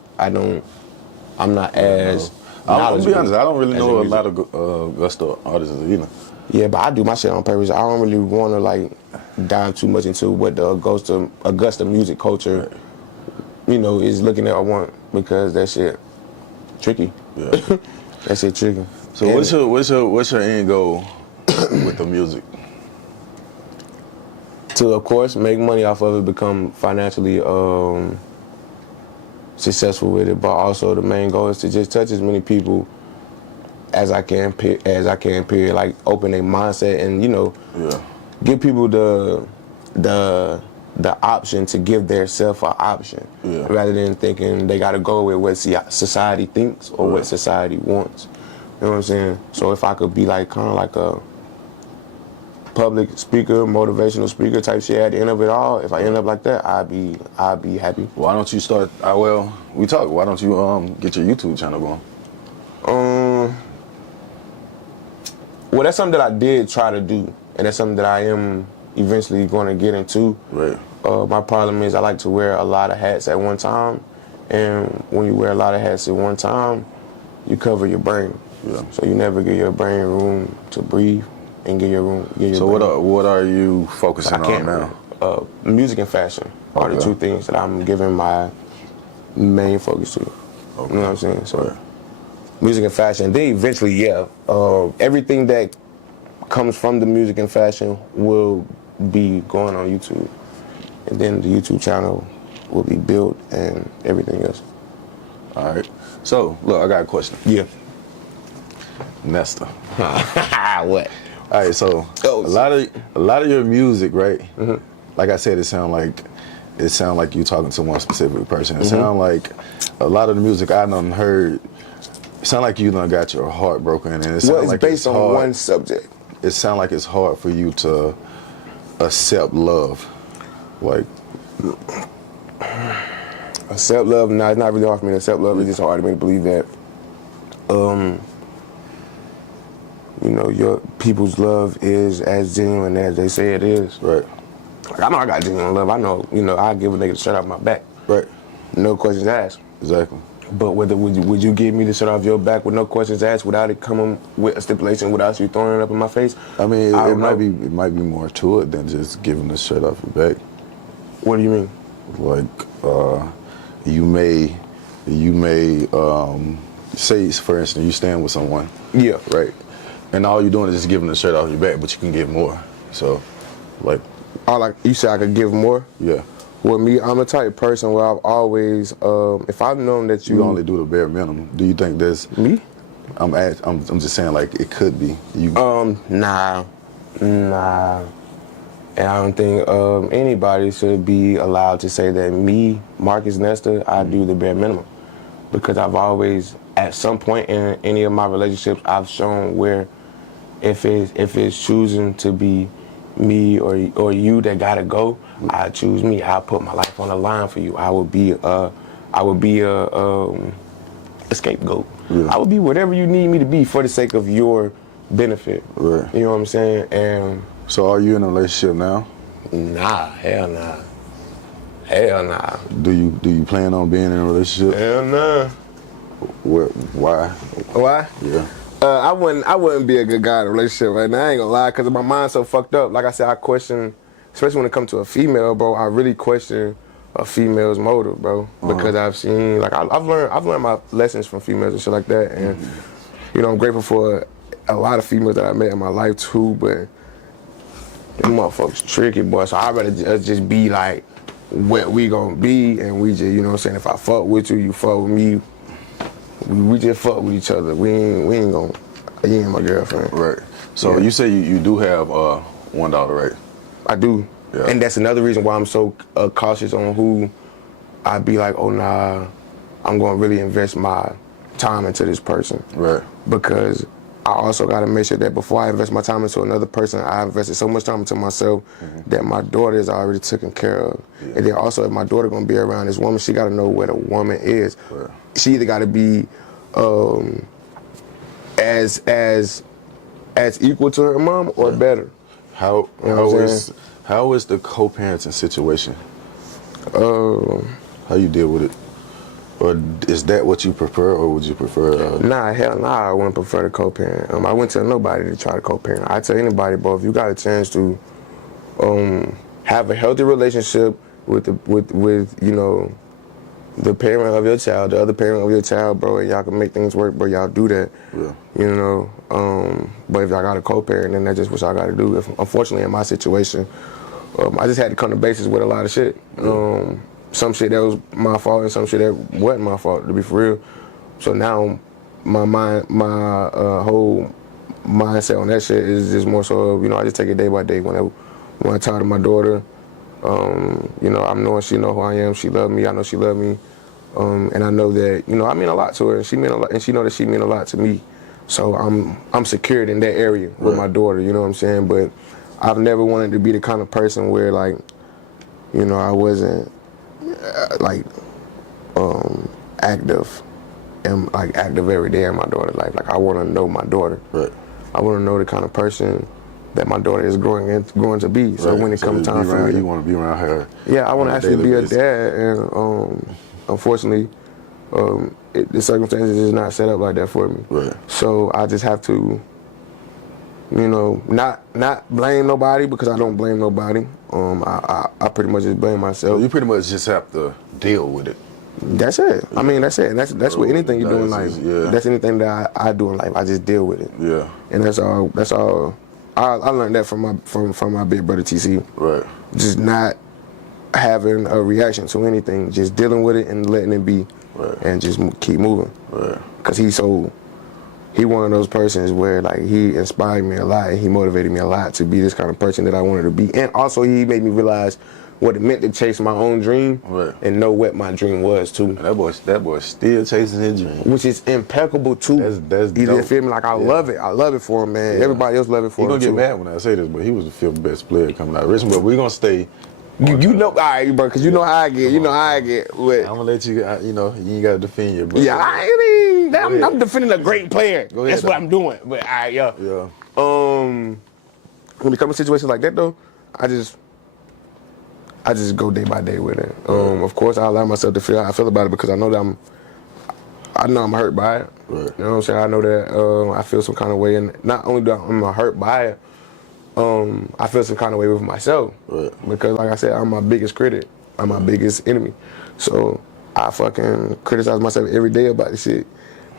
not as. I'll be honest. I don't really know a lot of Augusta artists either. Yeah, but I do my shit on purpose. I don't really want to like dive too much into what the Augusta music culture, is looking at or want, because that shit tricky. Yeah. That shit tricky. So what's your end goal with the music? To, of course, make money off of it, become financially successful with it, but also the main goal is to just touch as many people as I can, period. Like open their mindset and give people the option to give their self an option, rather than thinking they got to go with what society thinks or what society wants. You know what I'm saying? So if I could be like kind of like a public speaker, motivational speaker type shit at the end of it all, if I end up like that, I'd be happy. Why don't you start? Well, we talked. Why don't you get your YouTube channel going? Well, that's something that I did try to do, and that's something that I am eventually going to get into. Right. My problem is I like to wear a lot of hats at one time, and when you wear a lot of hats at one time, you cover your brain. Yeah. So you never give your brain room to breathe and give your room. So what are you focusing on now? Music and fashion are the two things that I'm giving my main focus to. Okay. You know what I'm saying? So. Right. Music and fashion. Then eventually, everything that comes from the music and fashion will be going on YouTube. And then the YouTube channel will be built and everything else. All right. So, look, I got a question. Yeah. Nesta. What? All right, so a lot of your music, right? Mm-hmm. Like I said, it sound like you talking to one specific person. It sound like a lot of the music I done heard. It sound like you done got your heart broken, and it sound like based on one subject. It sound like it's hard for you to accept love, like accept love. No, it's not really hard for me to accept love. It's just hard for me to believe that, your people's love is as genuine as they say it is. Right. Like, I know I got genuine love. I know, I give a nigga the shirt off my back. Right. No questions asked. Exactly. But would you give me the shirt off your back with no questions asked, without it coming with a stipulation, without you throwing it up in my face? I mean, it might be more to it than just giving the shirt off your back. What do you mean? Like, you may say, for instance, you stand with someone. Yeah. Right. And all you're doing is just giving the shirt off your back, but you can give more. So, like, you said I could give more? Yeah. Well, me, I'm the type of person where I've always, if I've known that you only do the bare minimum, do you think that's me? I'm just saying, like, it could be you. Nah. And I don't think anybody should be allowed to say that me, Marcus Nesta, I do the bare minimum, because I've always, at some point in any of my relationships, I've shown where if it's choosing to be me or you that gotta go, I choose me. I'll put my life on the line for you. I would be a scapegoat. Yeah. I would be whatever you need me to be for the sake of your benefit. Right. You know what I'm saying? And so, are you in a relationship now? Nah, hell nah. Hell nah. Do you plan on being in a relationship? Hell nah. Why? Why? Yeah. I wouldn't be a good guy in a relationship right now. I ain't gonna lie, cause my mind's so fucked up. Like I said, I question, especially when it comes to a female, bro. I really question a female's motive, bro, because I've seen, like, I've learned my lessons from females and shit like that, and I'm grateful for a lot of females that I met in my life too. But them motherfuckers tricky, boy. So I'd rather just be like what we gonna be, and we just, you know what I'm saying. If I fuck with you, you fuck with me. We just fuck with each other. We ain't gonna. You ain't my girlfriend. Right. So you say you do have one daughter, right? I do. Yeah. And that's another reason why I'm so cautious on who I'd be like, oh nah, I'm gonna really invest my time into this person. Right. Because I also gotta make sure that before I invest my time into another person, I invested so much time into myself that my daughter is already taken care of. Yeah. And then also, if my daughter gonna be around this woman, she gotta know what a woman is. Right. She either gotta be as equal to her mom or better. How is the co-parenting situation? How you deal with it? Or is that what you prefer, or would you prefer? Nah, hell nah, I wouldn't prefer to co-parent. I wouldn't tell nobody to try to co-parent. I tell anybody, bro, if you got a chance to have a healthy relationship with the parent of your child, the other parent of your child, bro, and y'all can make things work, bro, y'all do that. Yeah. But if y'all got a co-parent, then that's just what y'all got to do. Unfortunately, in my situation, I just had to come to basis with a lot of shit. Some shit that was my fault and some shit that wasn't my fault, to be for real. So now my whole mindset on that shit is just more so, I just take it day by day. When I talk to my daughter, I'm knowing she know who I am. She love me. I know she love me. And I know that, I mean a lot to her, and she know that she mean a lot to me. So I'm secured in that area with my daughter, you know what I'm saying? But I've never wanted to be the kind of person where, like, you know, I wasn't active and like active every day in my daughter's life. Like, I want to know my daughter. Right. I want to know the kind of person that my daughter is going to be. So when it comes time for me, you want to be around her. Yeah, I want to actually be a dad, and unfortunately, the circumstances is not set up like that for me. Right. So I just have to, you know, not blame nobody, because I don't blame nobody. I pretty much just blame myself. So you pretty much just have to deal with it. That's it. I mean, that's it. And that's what anything you do in life. Yeah. That's anything that I do in life. I just deal with it. Yeah. And that's all. I learned that from my big brother TC. Right. Just not having a reaction to anything, just dealing with it and letting it be, and just keep moving. Right. Cause he one of those persons where, like, he inspired me a lot and he motivated me a lot to be this kind of person that I wanted to be. And also he made me realize what it meant to chase my own dream, and know what my dream was too. And that boy's still chasing his dream, which is impeccable too. That's you dope. Feel me? Like, I love it for him, man. Everybody else love it for him. He gonna get mad when I say this, but he was the fifth best player coming out of Richmond. But we're gonna stay. You know, all right, bro, because you know how I get. You know how I get. But I'm gonna let you. You know, you ain't gotta defend your brother. Yeah, I'm defending a great player. Go ahead, That's what I'm doing. But all right, yeah. When it comes to situations like that, though, I just go day by day with it. Of course, I allow myself to feel how I feel about it, because I know that I'm hurt by it. Right. You know what I'm saying? I know that I feel some kind of way, and not only do I'm hurt by it, I feel some kind of way with myself. Right. Because, like I said, I'm my biggest critic. I'm my biggest enemy. So I fucking criticize myself every day about this shit.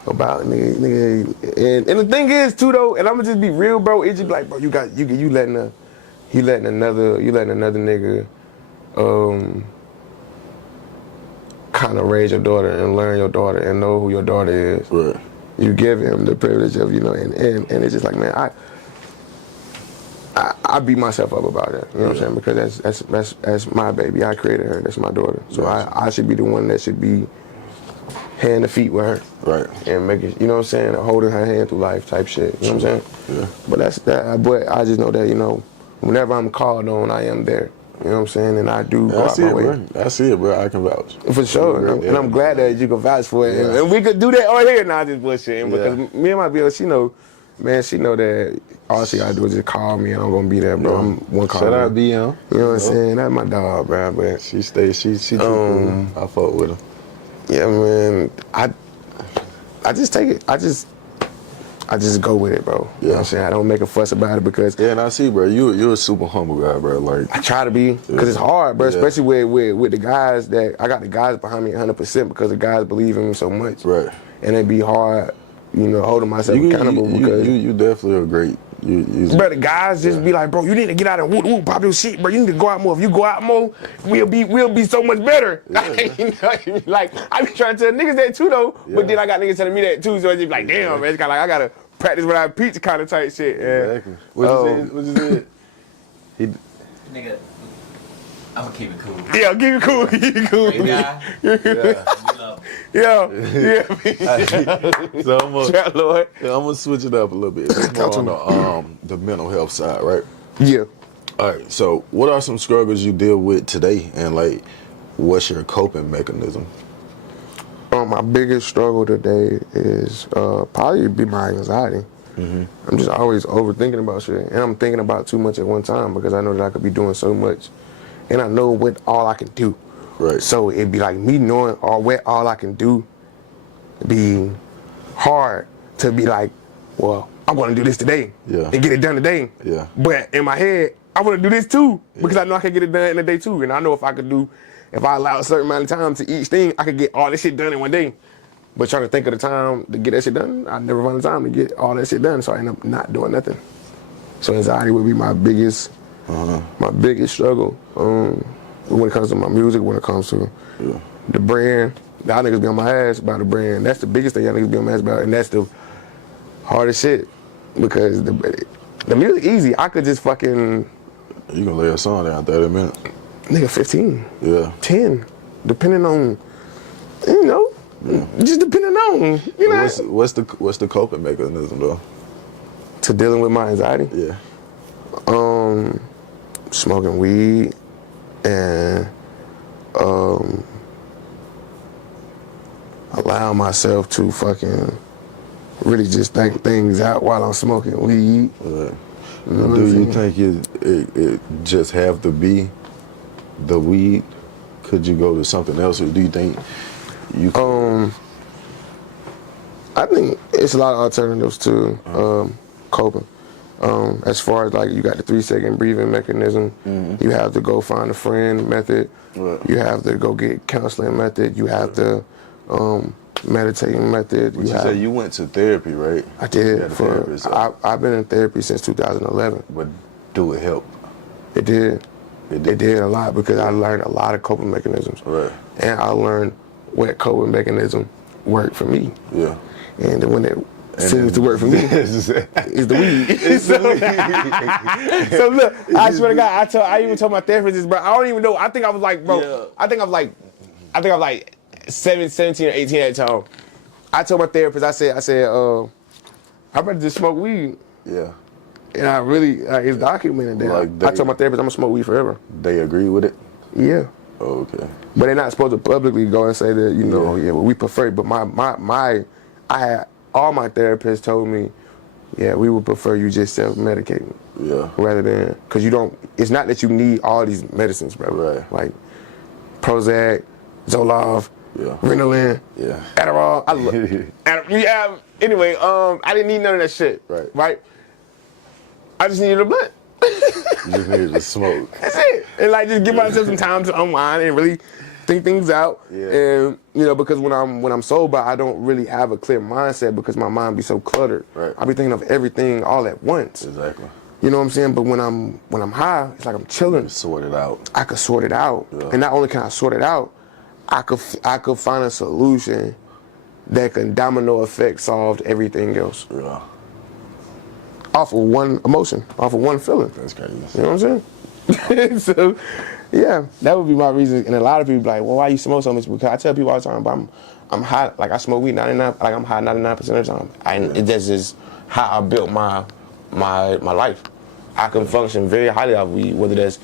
About nigga. And the thing is too, though, and I'm gonna just be real, bro. It's just like, bro, you letting another nigga kind of raise your daughter and learn your daughter and know who your daughter is. Right. You give him the privilege of, you know, and it's just like, man, I beat myself up about it. You know what I'm saying? Because that's my baby. I created her. That's my daughter. So I should be the one that should be hand to feet with her. Right. And making, you know what I'm saying, holding her hand through life type shit. You know what I'm saying? Yeah. But that's that. But I just know that, you know, whenever I'm called on, I am there. You know what I'm saying? And I do go out my way. Bro. I see it, bro. I can vouch. For sure. And I'm glad that you can vouch for it. Yeah. And we could do that on here, not just bullshitting. Because me and my girl, she know that all she gotta do is just call me and I'm gonna be there, bro. I'm one call. Shout out BM. You know what I'm saying? That's my dog, bro. But she too cool. I fuck with her. Yeah, man. I just take it. I just go with it, bro. You know what I'm saying? I don't make a fuss about it, because and I see, bro, you're a super humble guy, bro. Like, I try to be, because it's hard, bro. Especially with the guys that I got the guys behind me 100%, because the guys believe in me so much. Right. And it'd be hard, you know, holding myself accountable, because you definitely are great. Bro, the guys just be like, bro, you need to get out and whoop, pop your shit, bro. You need to go out more. If you go out more, we'll be so much better. You know, like, I be trying to tell niggas that too, though. But then I got niggas telling me that too, so it's just like, damn, man, it's kind of like I gotta practice what I preach, kind of type shit. Exactly. What you said? Nigga, I'm gonna keep it cool. Yeah, keep it cool. Keep it cool. Hey, guy. Yeah. So I'm gonna switch it up a little bit. It's more Talk to on the mental health side, right? Yeah. All right. So what are some struggles you deal with today, and like, what's your coping mechanism? My biggest struggle today is probably be my anxiety. Mm-hmm. I'm just always overthinking about shit, and I'm thinking about too much at one time, because I know that I could be doing so much, and I know what all I can do. Right. So it'd be like me knowing what all I can do, be hard to be like, well, I'm gonna do this today and get it done today. Yeah. But in my head, I wanna do this too, because I know I can get it done in a day too, and I know if I allow a certain amount of time to each thing, I could get all this shit done in one day. But trying to think of the time to get that shit done, I never find the time to get all that shit done, so I end up not doing nothing. So anxiety would be my biggest struggle. When it comes to my music, when it comes to the brand, y'all niggas be on my ass about the brand. That's the biggest thing y'all niggas be on my ass about, and that's the hardest shit, because the music easy. I could just fucking. You gonna lay a song down 30 minutes? Nigga, 15. Yeah. 10, depending on, you know. Just depending on, you know. What's the coping mechanism though? To dealing with my anxiety? Yeah. Smoking weed and allow myself to fucking really just think things out while I'm smoking weed. Right. You know Do you think it just have to be the weed? Could you go to something else, or do you think you could? I think it's a lot of alternatives to coping. As far as like you got the 3-second breathing mechanism, you have to go find a friend method, you have to go get counseling method, you have to meditating method. But you said you went to therapy, right? I did. I've been in therapy since 2011. But do it help? It did. It did a lot because I learned a lot of coping mechanisms. Right. And I learned what coping mechanism worked for me. Yeah. And when it seems to work for me, is the weed. So look, I swear to God, I even told my therapist this, bro. I don't even know. I think I was like, bro. Yeah. I think I was like 17 or 18 at the time. I told my therapist, I said, I'd rather just smoke weed. Yeah. And I really, it's documented that. I told my therapist I'm gonna smoke weed forever. They agree with it? Yeah. Oh, okay. But they're not supposed to publicly go and say that, well, we prefer it. But I had all my therapists told me, yeah, we would prefer you just self-medicating. Yeah. Rather than, because it's not that you need all these medicines, bro. Right. Like Prozac, Zoloft, Ritalin, Adderall. I love anyway, I didn't need none of that shit. Right? I just needed a blunt. You just needed to smoke. That's it. And like just give myself some time to unwind and really think things out. Yeah. And because when I'm sober, I don't really have a clear mindset because my mind be so cluttered. Right. I be thinking of everything all at once. Exactly. You know what I'm saying? But when I'm high, it's like I'm chilling. Sort it out. I could sort it out. Yeah. And not only can I sort it out, I could find a solution that can domino effect solve everything else. Yeah. Off of one emotion, off of one feeling. That's crazy. You know what I'm saying? So, yeah, that would be my reason. And a lot of people be like, well, why you smoke so much? Because I tell people all the time, but I'm high. Like I smoke weed 99. Like I'm high 99% of the time. That's just how I built my life. I can function very highly off weed, whether that's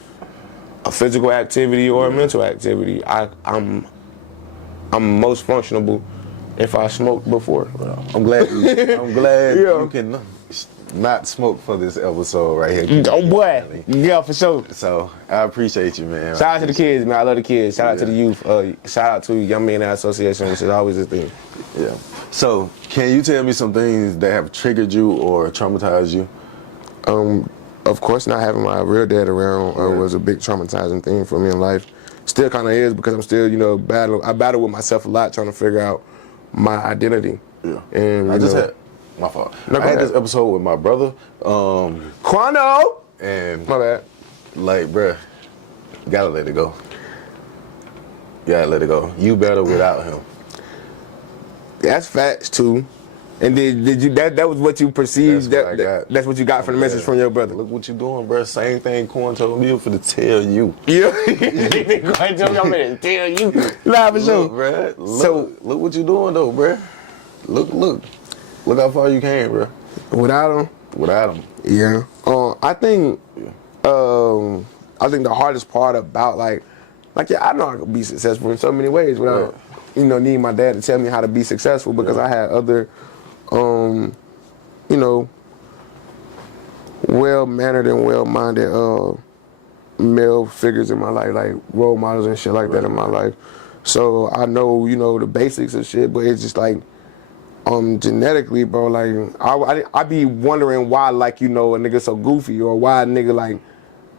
a physical activity or a mental activity. I'm most functionable if I smoked before. Well, I'm glad you can not smoke for this episode right here. Oh boy, yeah, for sure. So I appreciate you, man. Shout out to the kids, man. I love the kids. Shout out to the youth. Shout out to Young Men Association, which is always a thing. Yeah. So can you tell me some things that have triggered you or traumatized you? Of course, not having my real dad around was a big traumatizing thing for me in life. Still kind of is because I'm still, I battle with myself a lot trying to figure out my identity. Yeah. And my fault. No, I had this episode with my brother. Quano! And my bad. Like, bruh, you gotta let it go. You gotta let it go. You better without him. That's facts too. And did you that was what you perceived? That's what I got. That's what you got from the message from your brother. Look what you doing, bruh. Same thing Quan told me for to tell you. Yeah. Quan told me I'm gonna tell you. Nah, for sure. Bruh. Look what you doing though, bruh. Look how far you came, bruh. Without him. Yeah. I think the hardest part about I know I could be successful in so many ways without needing my dad to tell me how to be successful because I had other well-mannered and well-minded male figures in my life, like role models and shit like that in my life. So I know, the basics of shit, but it's just like genetically, bro, like I be wondering why, like, a nigga so goofy or why a nigga like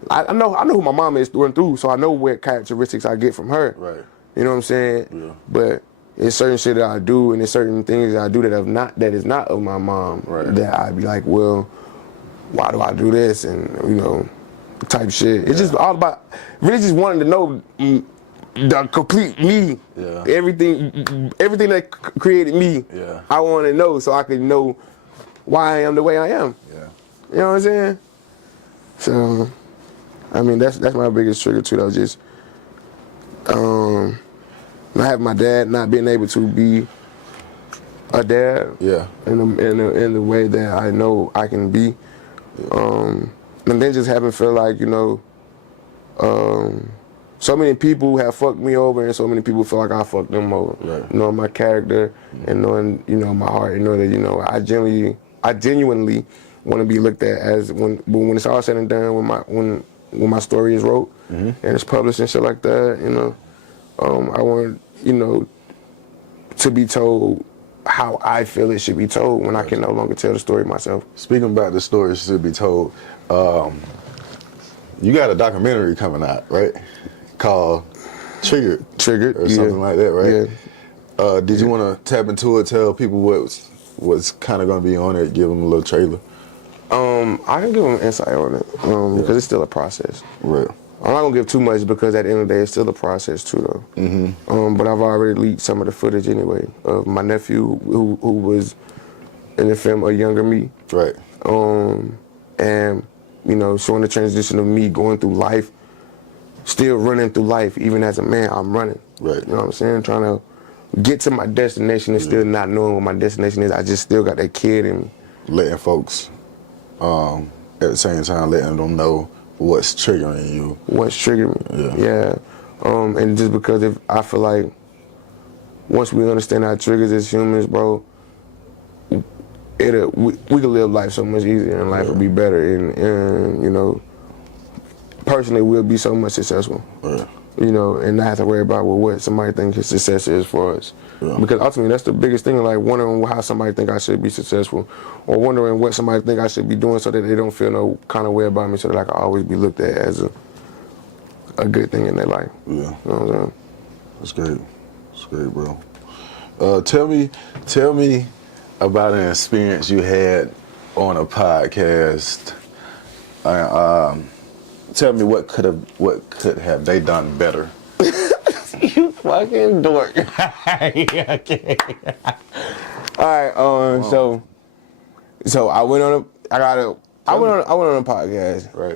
I know who my mom is through and through, so I know what characteristics I get from her. Right. You know what I'm saying? Yeah. But it's certain shit that I do and there's certain things that I do that is not of my mom. Right. That I'd be like, well, why do I do this? And type shit. It's just all about really just wanting to know the complete me. Yeah. Everything that created me. Yeah. I want to know so I can know why I am the way I am. Yeah. You know what I'm saying? So, I mean, that's my biggest trigger too. Though, just not having my dad, not being able to be a dad. Yeah. In the way that I know I can be. And then just having feel like, so many people have fucked me over, and so many people feel like I fucked them over. Right. Knowing my character and knowing, my heart, and knowing that, I genuinely want to be looked at as when it's all said and done, when my story is wrote and it's published and shit like that. I want, to be told how I feel it should be told when I can no longer tell the story myself. Speaking about the story should be told, you got a documentary coming out, right? Called Triggered or something like that, right? Yeah. Did you want to tap into it, tell people what's kind of going to be on it, give them a little trailer? I can give them insight on it because it's still a process. Right. I'm not gonna give too much because at the end of the day, it's still a process too, though. Mm-hmm. But I've already leaked some of the footage anyway of my nephew who was in the film A Younger Me. Right. And showing the transition of me going through life, still running through life, even as a man, I'm running. Right. You know what I'm saying? Trying to get to my destination and still not knowing what my destination is. I just still got that kid in me. Letting folks, at the same time, letting them know what's triggering you. What's triggering me. Yeah. And just because I feel like once we understand our triggers as humans, bro, we could live life so much easier and life would be better. And personally, we'll be so much successful. Yeah. And not have to worry about what somebody thinks success is for us. Yeah. Because ultimately, that's the biggest thing, like wondering how somebody think I should be successful or wondering what somebody think I should be doing so that they don't feel no kind of way about me so that I can always be looked at as a good thing in their life. Yeah. You know what I'm saying? That's great. That's great, bro. Tell me about an experience you had on a podcast. Tell me what could have they done better? You fucking dork. Okay. All right. So I went on a podcast. Right.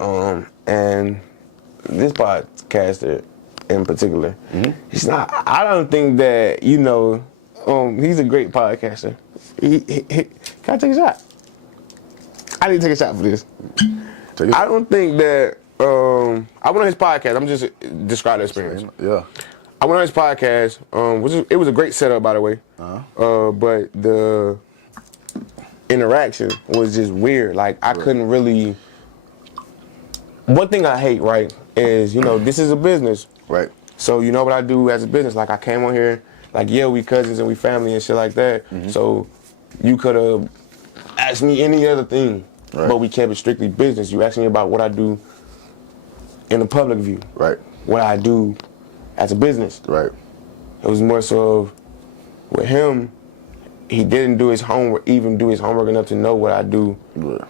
And this podcaster in particular, he's not. I don't think that he's a great podcaster. Can I take a shot? I need to take a shot for this. I don't think that. I went on his podcast. I'm just describing the experience. Yeah. I went on his podcast. It was a great setup, by the way. But the interaction was just weird. Like I couldn't really. One thing I hate, right, is this is a business. Right. So you know what I do as a business. Like I came on here, like we cousins and we family and shit like that. So you could have asked me any other thing, but we kept it strictly business. You asked me about what I do in the public view. Right. What I do as a business. Right. It was more so of, with him, he didn't do his homework enough to know what I do. Right.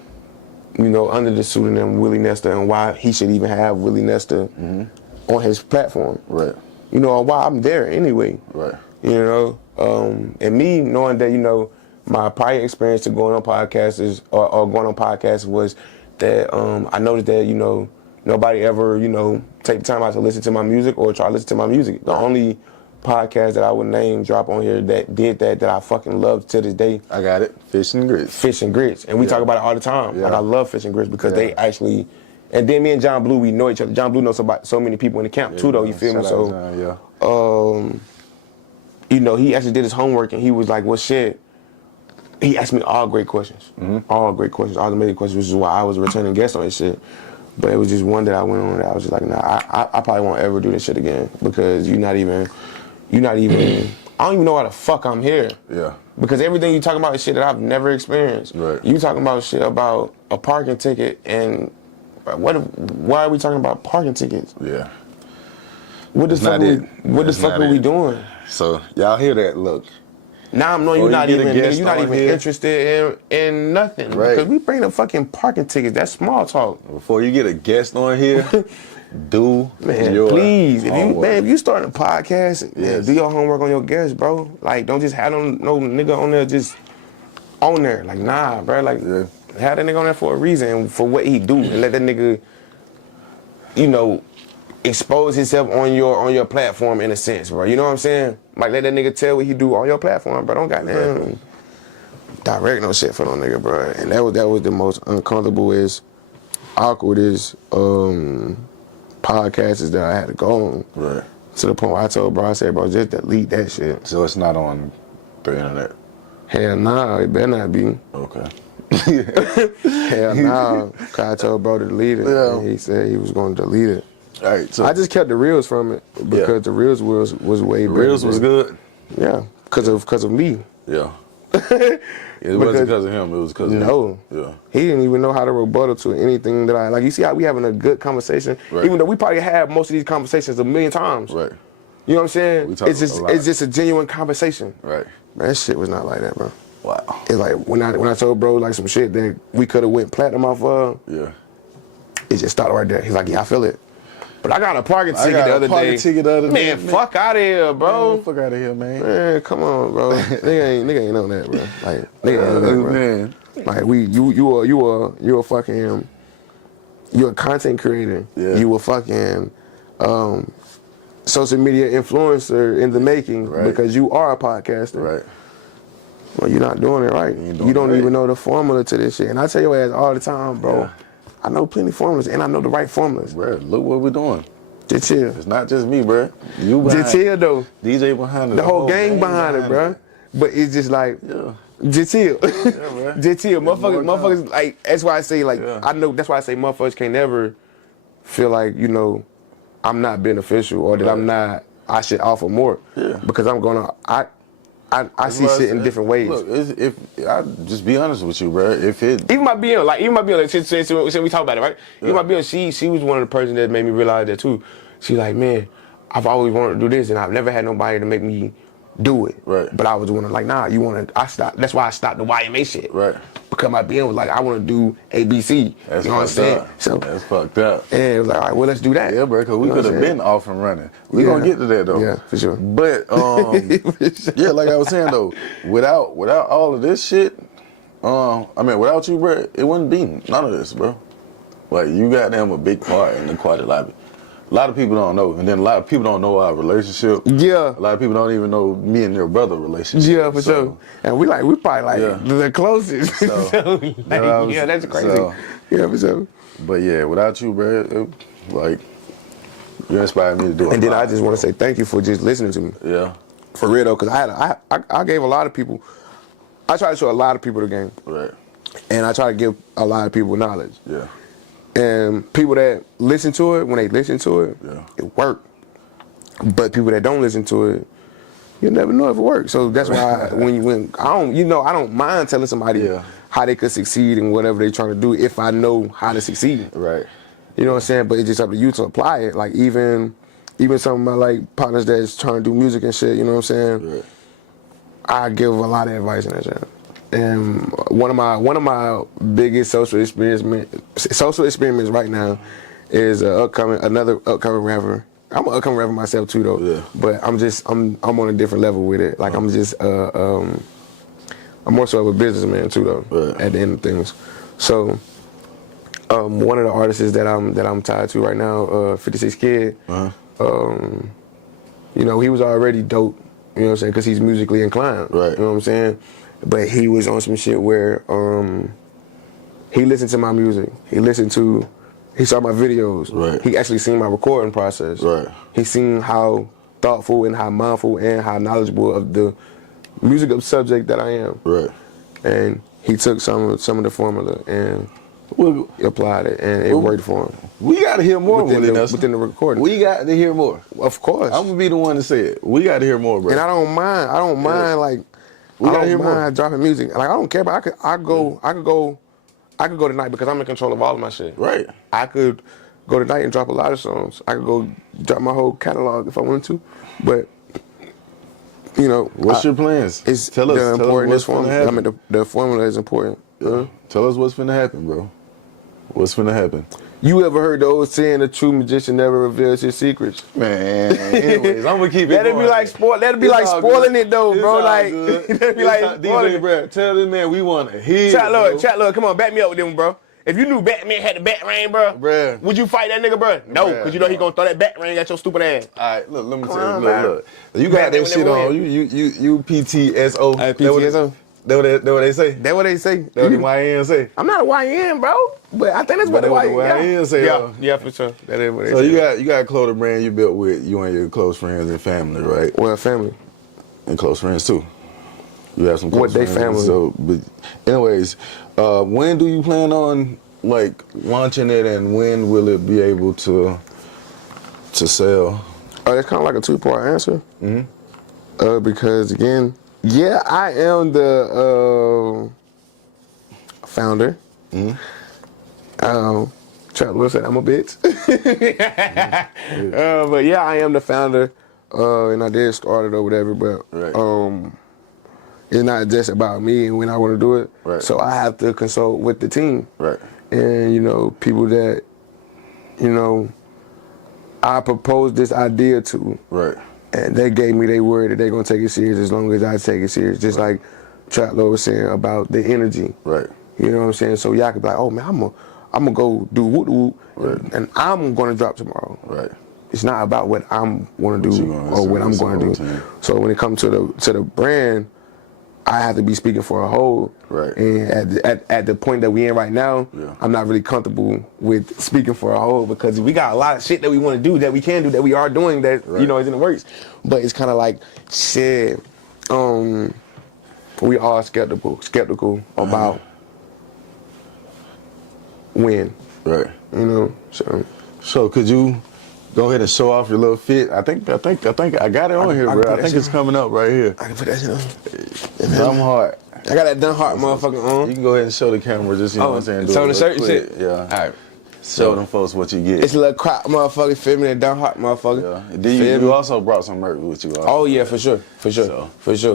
Under the pseudonym Willie Nesta and why he should even have Willie Nesta on his platform. Right. Why I'm there anyway. Right. And me knowing that, my prior experience to going on podcasts or going on podcasts was that I noticed that, nobody ever, take the time out to listen to my music or try to listen to my music. The only podcast that I would name drop on here that did that I fucking love to this day. I got it. Fish and Grits. Fish and Grits. And we talk about it all the time. Yeah. Like I love Fish and Grits because they actually, and then me and John Blue, we know each other. John Blue knows so many people in the camp too though, you feel me? So, he actually did his homework and he was like, well shit. He asked me all great questions. All great questions, all the amazing questions, which is why I was a returning guest on his shit. But it was just one that I went on that I was just like, nah, I probably won't ever do this shit again because you're not even, I don't even know why the fuck I'm here. Yeah. Because everything you talking about is shit that I've never experienced. Right. You talking about shit about a parking ticket and why are we talking about parking tickets? Yeah. What the fuck are we doing? So y'all hear that? Look. Now I'm knowing you're not even interested in nothing. Right. Because we bring the fucking parking tickets. That's small talk. Before you get a guest on here, do please. homework. If you start a podcast, do your homework on your guests, bro. Like don't just have no nigga on there just on there. Like nah, bro. Like have that nigga on there for a reason, for what he do, and let that nigga, expose himself on your platform in a sense, bro. You know what I'm saying? Like let that nigga tell what he do on your platform, bro. Don't goddamn direct no shit for no nigga, bro. And that was the most uncomfortable, awkwardest podcasts that I had to go on. Right. To the point where I told bro, I said, bro, just delete that shit. So it's not on the internet? Hell nah, it better not be. Okay. Hell nah. Cause I told bro to delete it. Yeah. And he said he was gonna delete it. All right, so I just kept the reels from it because the reels was way better. Reels was good? Yeah, because of me. Yeah. It wasn't because of him, it was because of no. Yeah. He didn't even know how to rebuttal to anything that I like. You see how we having a good conversation, right. even though we probably have most of these conversations a million times. Right. You know what I'm saying? We talk it's just a genuine conversation. Right. Man, that shit was not like that, bro. Wow. It's like when I told bro like some shit that we could have went platinum off of. Yeah. It just started right there. He's like, yeah, I feel it. But I got a parking ticket the other day. Man, fuck out of here, bro. Man, fuck out of here, man. Man, come on, bro. nigga ain't on that, bro. Like, nigga ain't on that, bro. Man. Like you a fucking you're a content creator. Yeah. You a fucking social media influencer in the making because you are a podcaster. Right. Well, you're not doing it right. You don't even know the formula to this shit. And I tell your ass all the time, bro. Yeah. I know plenty of formulas, and I know the right formulas. Bro, look what we're doing. Just chill. It's not just me, bro. You behind. Just chill, though. DJ behind it. The whole gang behind it, bro. But it's just like, just chill. Yeah, just chill. Motherfuckers, like, that's why I say, like, I know, that's why I say motherfuckers can't never feel like, you know, I'm not beneficial or that I should offer more. Yeah. Because I'm going to, I see shit in different ways. Look, if I just be honest with you, bro. If it even my BM, since we talk about it, right? Yeah. Even my BM, she was one of the persons that made me realize that too. She like, man, I've always wanted to do this, and I've never had nobody to make me do it. Right. But I was doing it like, nah, you want to? I stopped. That's why I stopped the YMA shit. Right. Because my BM was like, I want to do ABC. That's you know what I'm saying? Up. So that's fucked up. And it was like, all right, well, let's do that. Yeah, bro, because we could have been off and running. We're gonna get to that though. Yeah, for sure. But yeah, like I was saying though, without all of this shit, I mean, without you, bro, it wouldn't be none of this, bro. Like you got them a big part in the Quaddy Lobby. A lot of people don't know, and then a lot of people don't know our relationship. Yeah. A lot of people don't even know me and your brother relationship. Yeah, for sure. And we probably the closest. So, yeah, that's crazy. So, yeah, for sure. But yeah, without you, bro, you inspired me to do it. And then I just want to say thank you for just listening to me. Yeah. For real though, because I gave a lot of people, I try to show a lot of people the game. Right. And I try to give a lot of people knowledge. Yeah. And people that listen to it, when they listen to it, it worked. But people that don't listen to it, you'll never know if it works. So that's why when I don't mind telling somebody how they could succeed in whatever they're trying to do if I know how to succeed. Right. You know what I'm saying? But it's just up to you to apply it. Like even some of my like partners that's trying to do music and shit, you know what I'm saying? Right. I give a lot of advice in that shit. And one of my biggest social experiments right now is another upcoming rapper. I'm an upcoming rapper myself too though. Yeah. But I'm on a different level with it. Like I'm more so of a businessman too though. At the end of things. So one of the artists that I'm tied to right now, 56 Kid. You know, he was already dope. You know what I'm saying? Because he's musically inclined. Right. You know what I'm saying? But he was on some shit where he listened to my music. He saw my videos. Right. He actually seen my recording process. Right. He seen how thoughtful and how mindful and how knowledgeable of the music of subject that I am. Right. And he took some of the formula and applied it, and it worked for him. We got to hear more within the recording. We got to hear more. Of course. I'm gonna be the one to say it. We got to hear more, bro. And I don't mind like. I don't mind dropping music. Like I don't care, but I could go tonight because I'm in control of all of my shit. Right. I could go tonight and drop a lot of songs. I could go drop my whole catalog if I wanted to. But you know, what's your plans? Tell us what's finna happen. I mean, the formula is important. Yeah. Tell us what's finna happen, bro. What's finna happen? You ever heard the old saying, "A true magician never reveals his secrets"? Man, anyways, I'm gonna keep it. Let it be like spoiling it though, bro. Like, let it be like DJ, bro. Tell this man we want to hear. Chat Lord, come on, back me up with them, bro. If you knew Batman had the bat ring, bro, would you fight that nigga, bro? No, because you know he gonna throw that bat ring at your stupid ass. All right, look, let me Come tell on, you. Look. You got that shit on. You PTSO. PTSO. That what they say? That what they say. That what the YN say? I'm not a YN, bro, but I think that's what the YN say. Yeah, for sure. That is what they so say. you got a clothing brand you built with you and your close friends and family, right? Well, family. And close friends too. You have some close what they friends. family. So, but anyways, when do you plan on like launching it, and when will it be able to sell? It's kind of like a two-part answer. Because again, yeah, I am the founder. Trap Lil said I'm a bitch. But yeah, I am the founder, and I did start it or whatever. But it's not just about me and when I want to do it. Right. So I have to consult with the team. Right. And people that I proposed this idea to. Right. And they gave me their word that they're gonna take it serious as long as I take it serious. Just like Trap Lord was saying about the energy. Right. You know what I'm saying? So y'all could be like, oh man, I'm gonna go do whoop whoop, and I'm gonna drop tomorrow. Right. It's not about what I'm gonna do or what I'm gonna do. So when it comes to the brand, I have to be speaking for a whole. Right. And at the point that we in right now, I'm not really comfortable with speaking for a whole because we got a lot of shit that we want to do, that we can do, that we are doing, that is in the works. But it's kind of like shit. We are skeptical about when. Right. So could you go ahead and show off your little fit? I think I got it on here, bro. I think it's coming up right here. I can put that shit on. Dumb Heart. I got that Dumb Heart motherfucker on. You can go ahead and show the camera, just what I'm saying. So the shirt and shit. Yeah. All right. Show them folks what you get. It's a little crop motherfucker, feel me? That Dumb Heart motherfucker. Yeah. You also brought some merch with you. Oh yeah, for sure.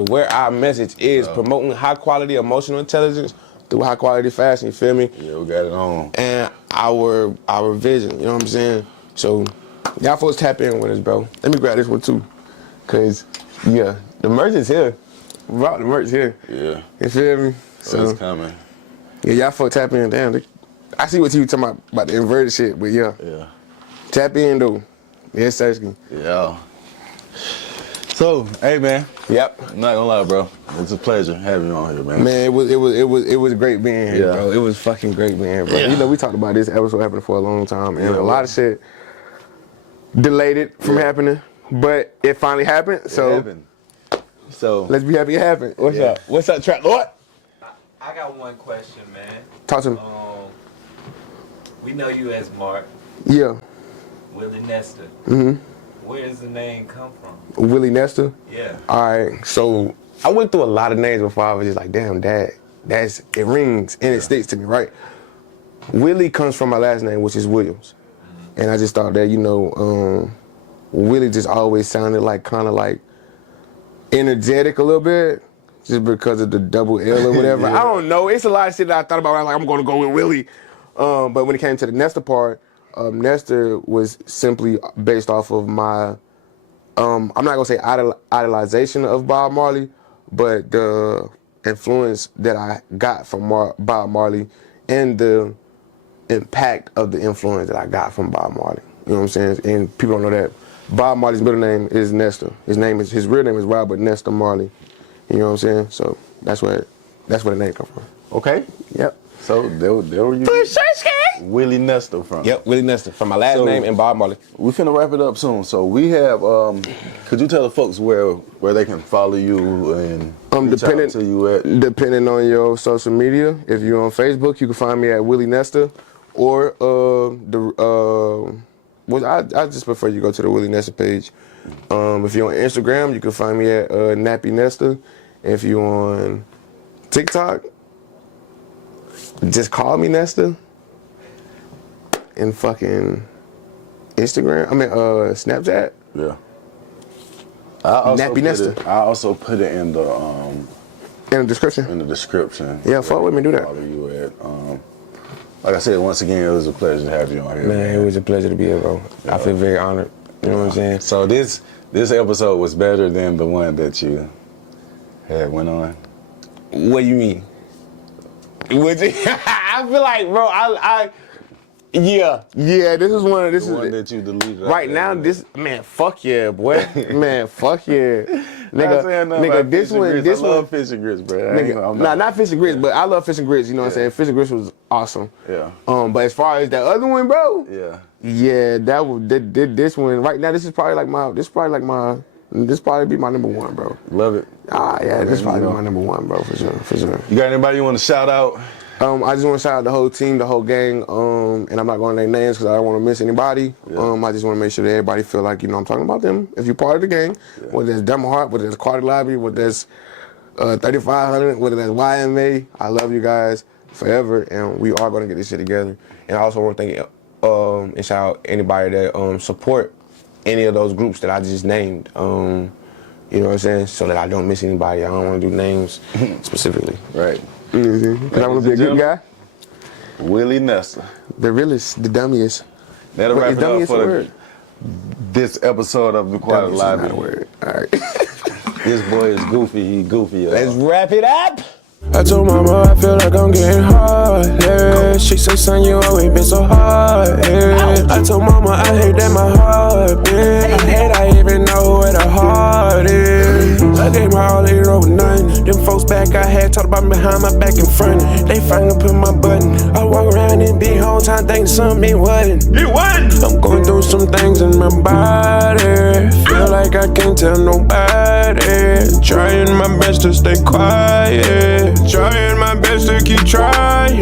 Where our message is promoting high quality emotional intelligence through high quality fashion. You feel me? Yeah, we got it on. And our vision. You know what I'm saying? So y'all folks tap in with us, bro. Let me grab this one too, cause the merch is here. We brought the merch here. Yeah. You feel me? So it's coming. Yeah, y'all folks tap in. Damn, I see what you talking about the inverted shit, but yeah. Tap in though. Yes, Sashkin. Yeah. So, hey man. Yep. I'm not gonna lie, bro. It's a pleasure having you on here, man. Man, it was great being here, bro. It was fucking great being here, bro. Yeah. We talked about this episode happening for a long time, and a lot of shit delayed it from happening, but it finally happened. So let's be happy it happened. What's up? What's up, Trap Lord? I got one question, man. Talk to me. We know you as Mark. Yeah. Willie Nesta. Where does the name come from? Willie Nesta? Yeah. All right. So I went through a lot of names before I was just like, damn, Dad, it rings and it sticks to me, right? Willie comes from my last name, which is Williams. And I just thought that, Willie just always sounded like kind of like energetic a little bit, just because of the double L or whatever. I don't know. It's a lot of shit that I thought about. I was like, I'm going to go with Willie. But when it came to the Nesta part, Nesta was simply based off of my, I'm not going to say idolization of Bob Marley, but the influence that I got from Bob Marley and the impact of the influence that I got from Bob Marley. You know what I'm saying? And people don't know that Bob Marley's middle name is Nesta. His real name is Robert Nesta Marley. You know what I'm saying? So that's where the name comes from. Okay. Yep. So there you Willie Nesta from. Yep, Willie Nesta from my last name and Bob Marley. We finna wrap it up soon. So we have could you tell the folks where they can follow you and reach out to you at? Depending on your social media. If you're on Facebook, you can find me at Willie Nesta, or I just prefer you go to the Willie Nesta page. If you're on Instagram, you can find me at Nappy Nesta. If you're on TikTok, just call me Nesta. And fucking Snapchat. Yeah. Nappy Nesta. I also put it in the description. In the description. Yeah, fuck with me, do that. Follow you at. Like I said, once again, it was a pleasure to have you on here. Man, it was a pleasure to be here, bro. Yeah. I feel very honored. You know what I'm saying? So this episode was better than the one that you had went on. What do you mean? Was it? I I feel like, bro, yeah. This is one that you deleted. Right now, this man, fuck yeah, boy. Man, fuck yeah. Nigga, this one. I love fish and grits, bro. Nigga, not fish and grits, but I love fish and grits. You know what I'm saying? Fish and grits was awesome. Yeah. But as far as that other one, bro. Yeah. That was this one. Right now, this probably be my number one, bro. Love it. Yeah, this probably be my number one, bro, for sure. You got anybody you want to shout out? I just want to shout out the whole team, the whole gang, and I'm not going to name names because I don't want to miss anybody. Yeah. I just want to make sure that everybody feel like, I'm talking about them. If you're part of the gang, whether it's Demon Heart, whether it's Quaddy Lobby, whether it's 3500, whether that's YMA, I love you guys forever, and we are going to get this shit together. And I also want to thank and shout out anybody that support any of those groups that I just named. You know what I'm saying? So that I don't miss anybody. I don't want to do names specifically. Right. Because I want to be a good guy. Willie Ne. The realest, the dummiest. That'll wrap it up for this episode of the Quaddy Live. All right. This boy is goofy. He goofy. Let's wrap it up. I told mama I feel like I'm getting hard, yeah. She say, son, you always been so hard, yeah. I told mama I hate that my heart, yeah. I hate I even know where the heart is. I gave my all, they wrote nothing. Them folks back I had talked about me behind my back in front. They finally put my button. I walk around and be whole time thinking something wasn't. It wasn't. I'm going through some things in my body. Feel like I can't tell nobody. Trying my best to stay quiet. Trying my best to keep trying.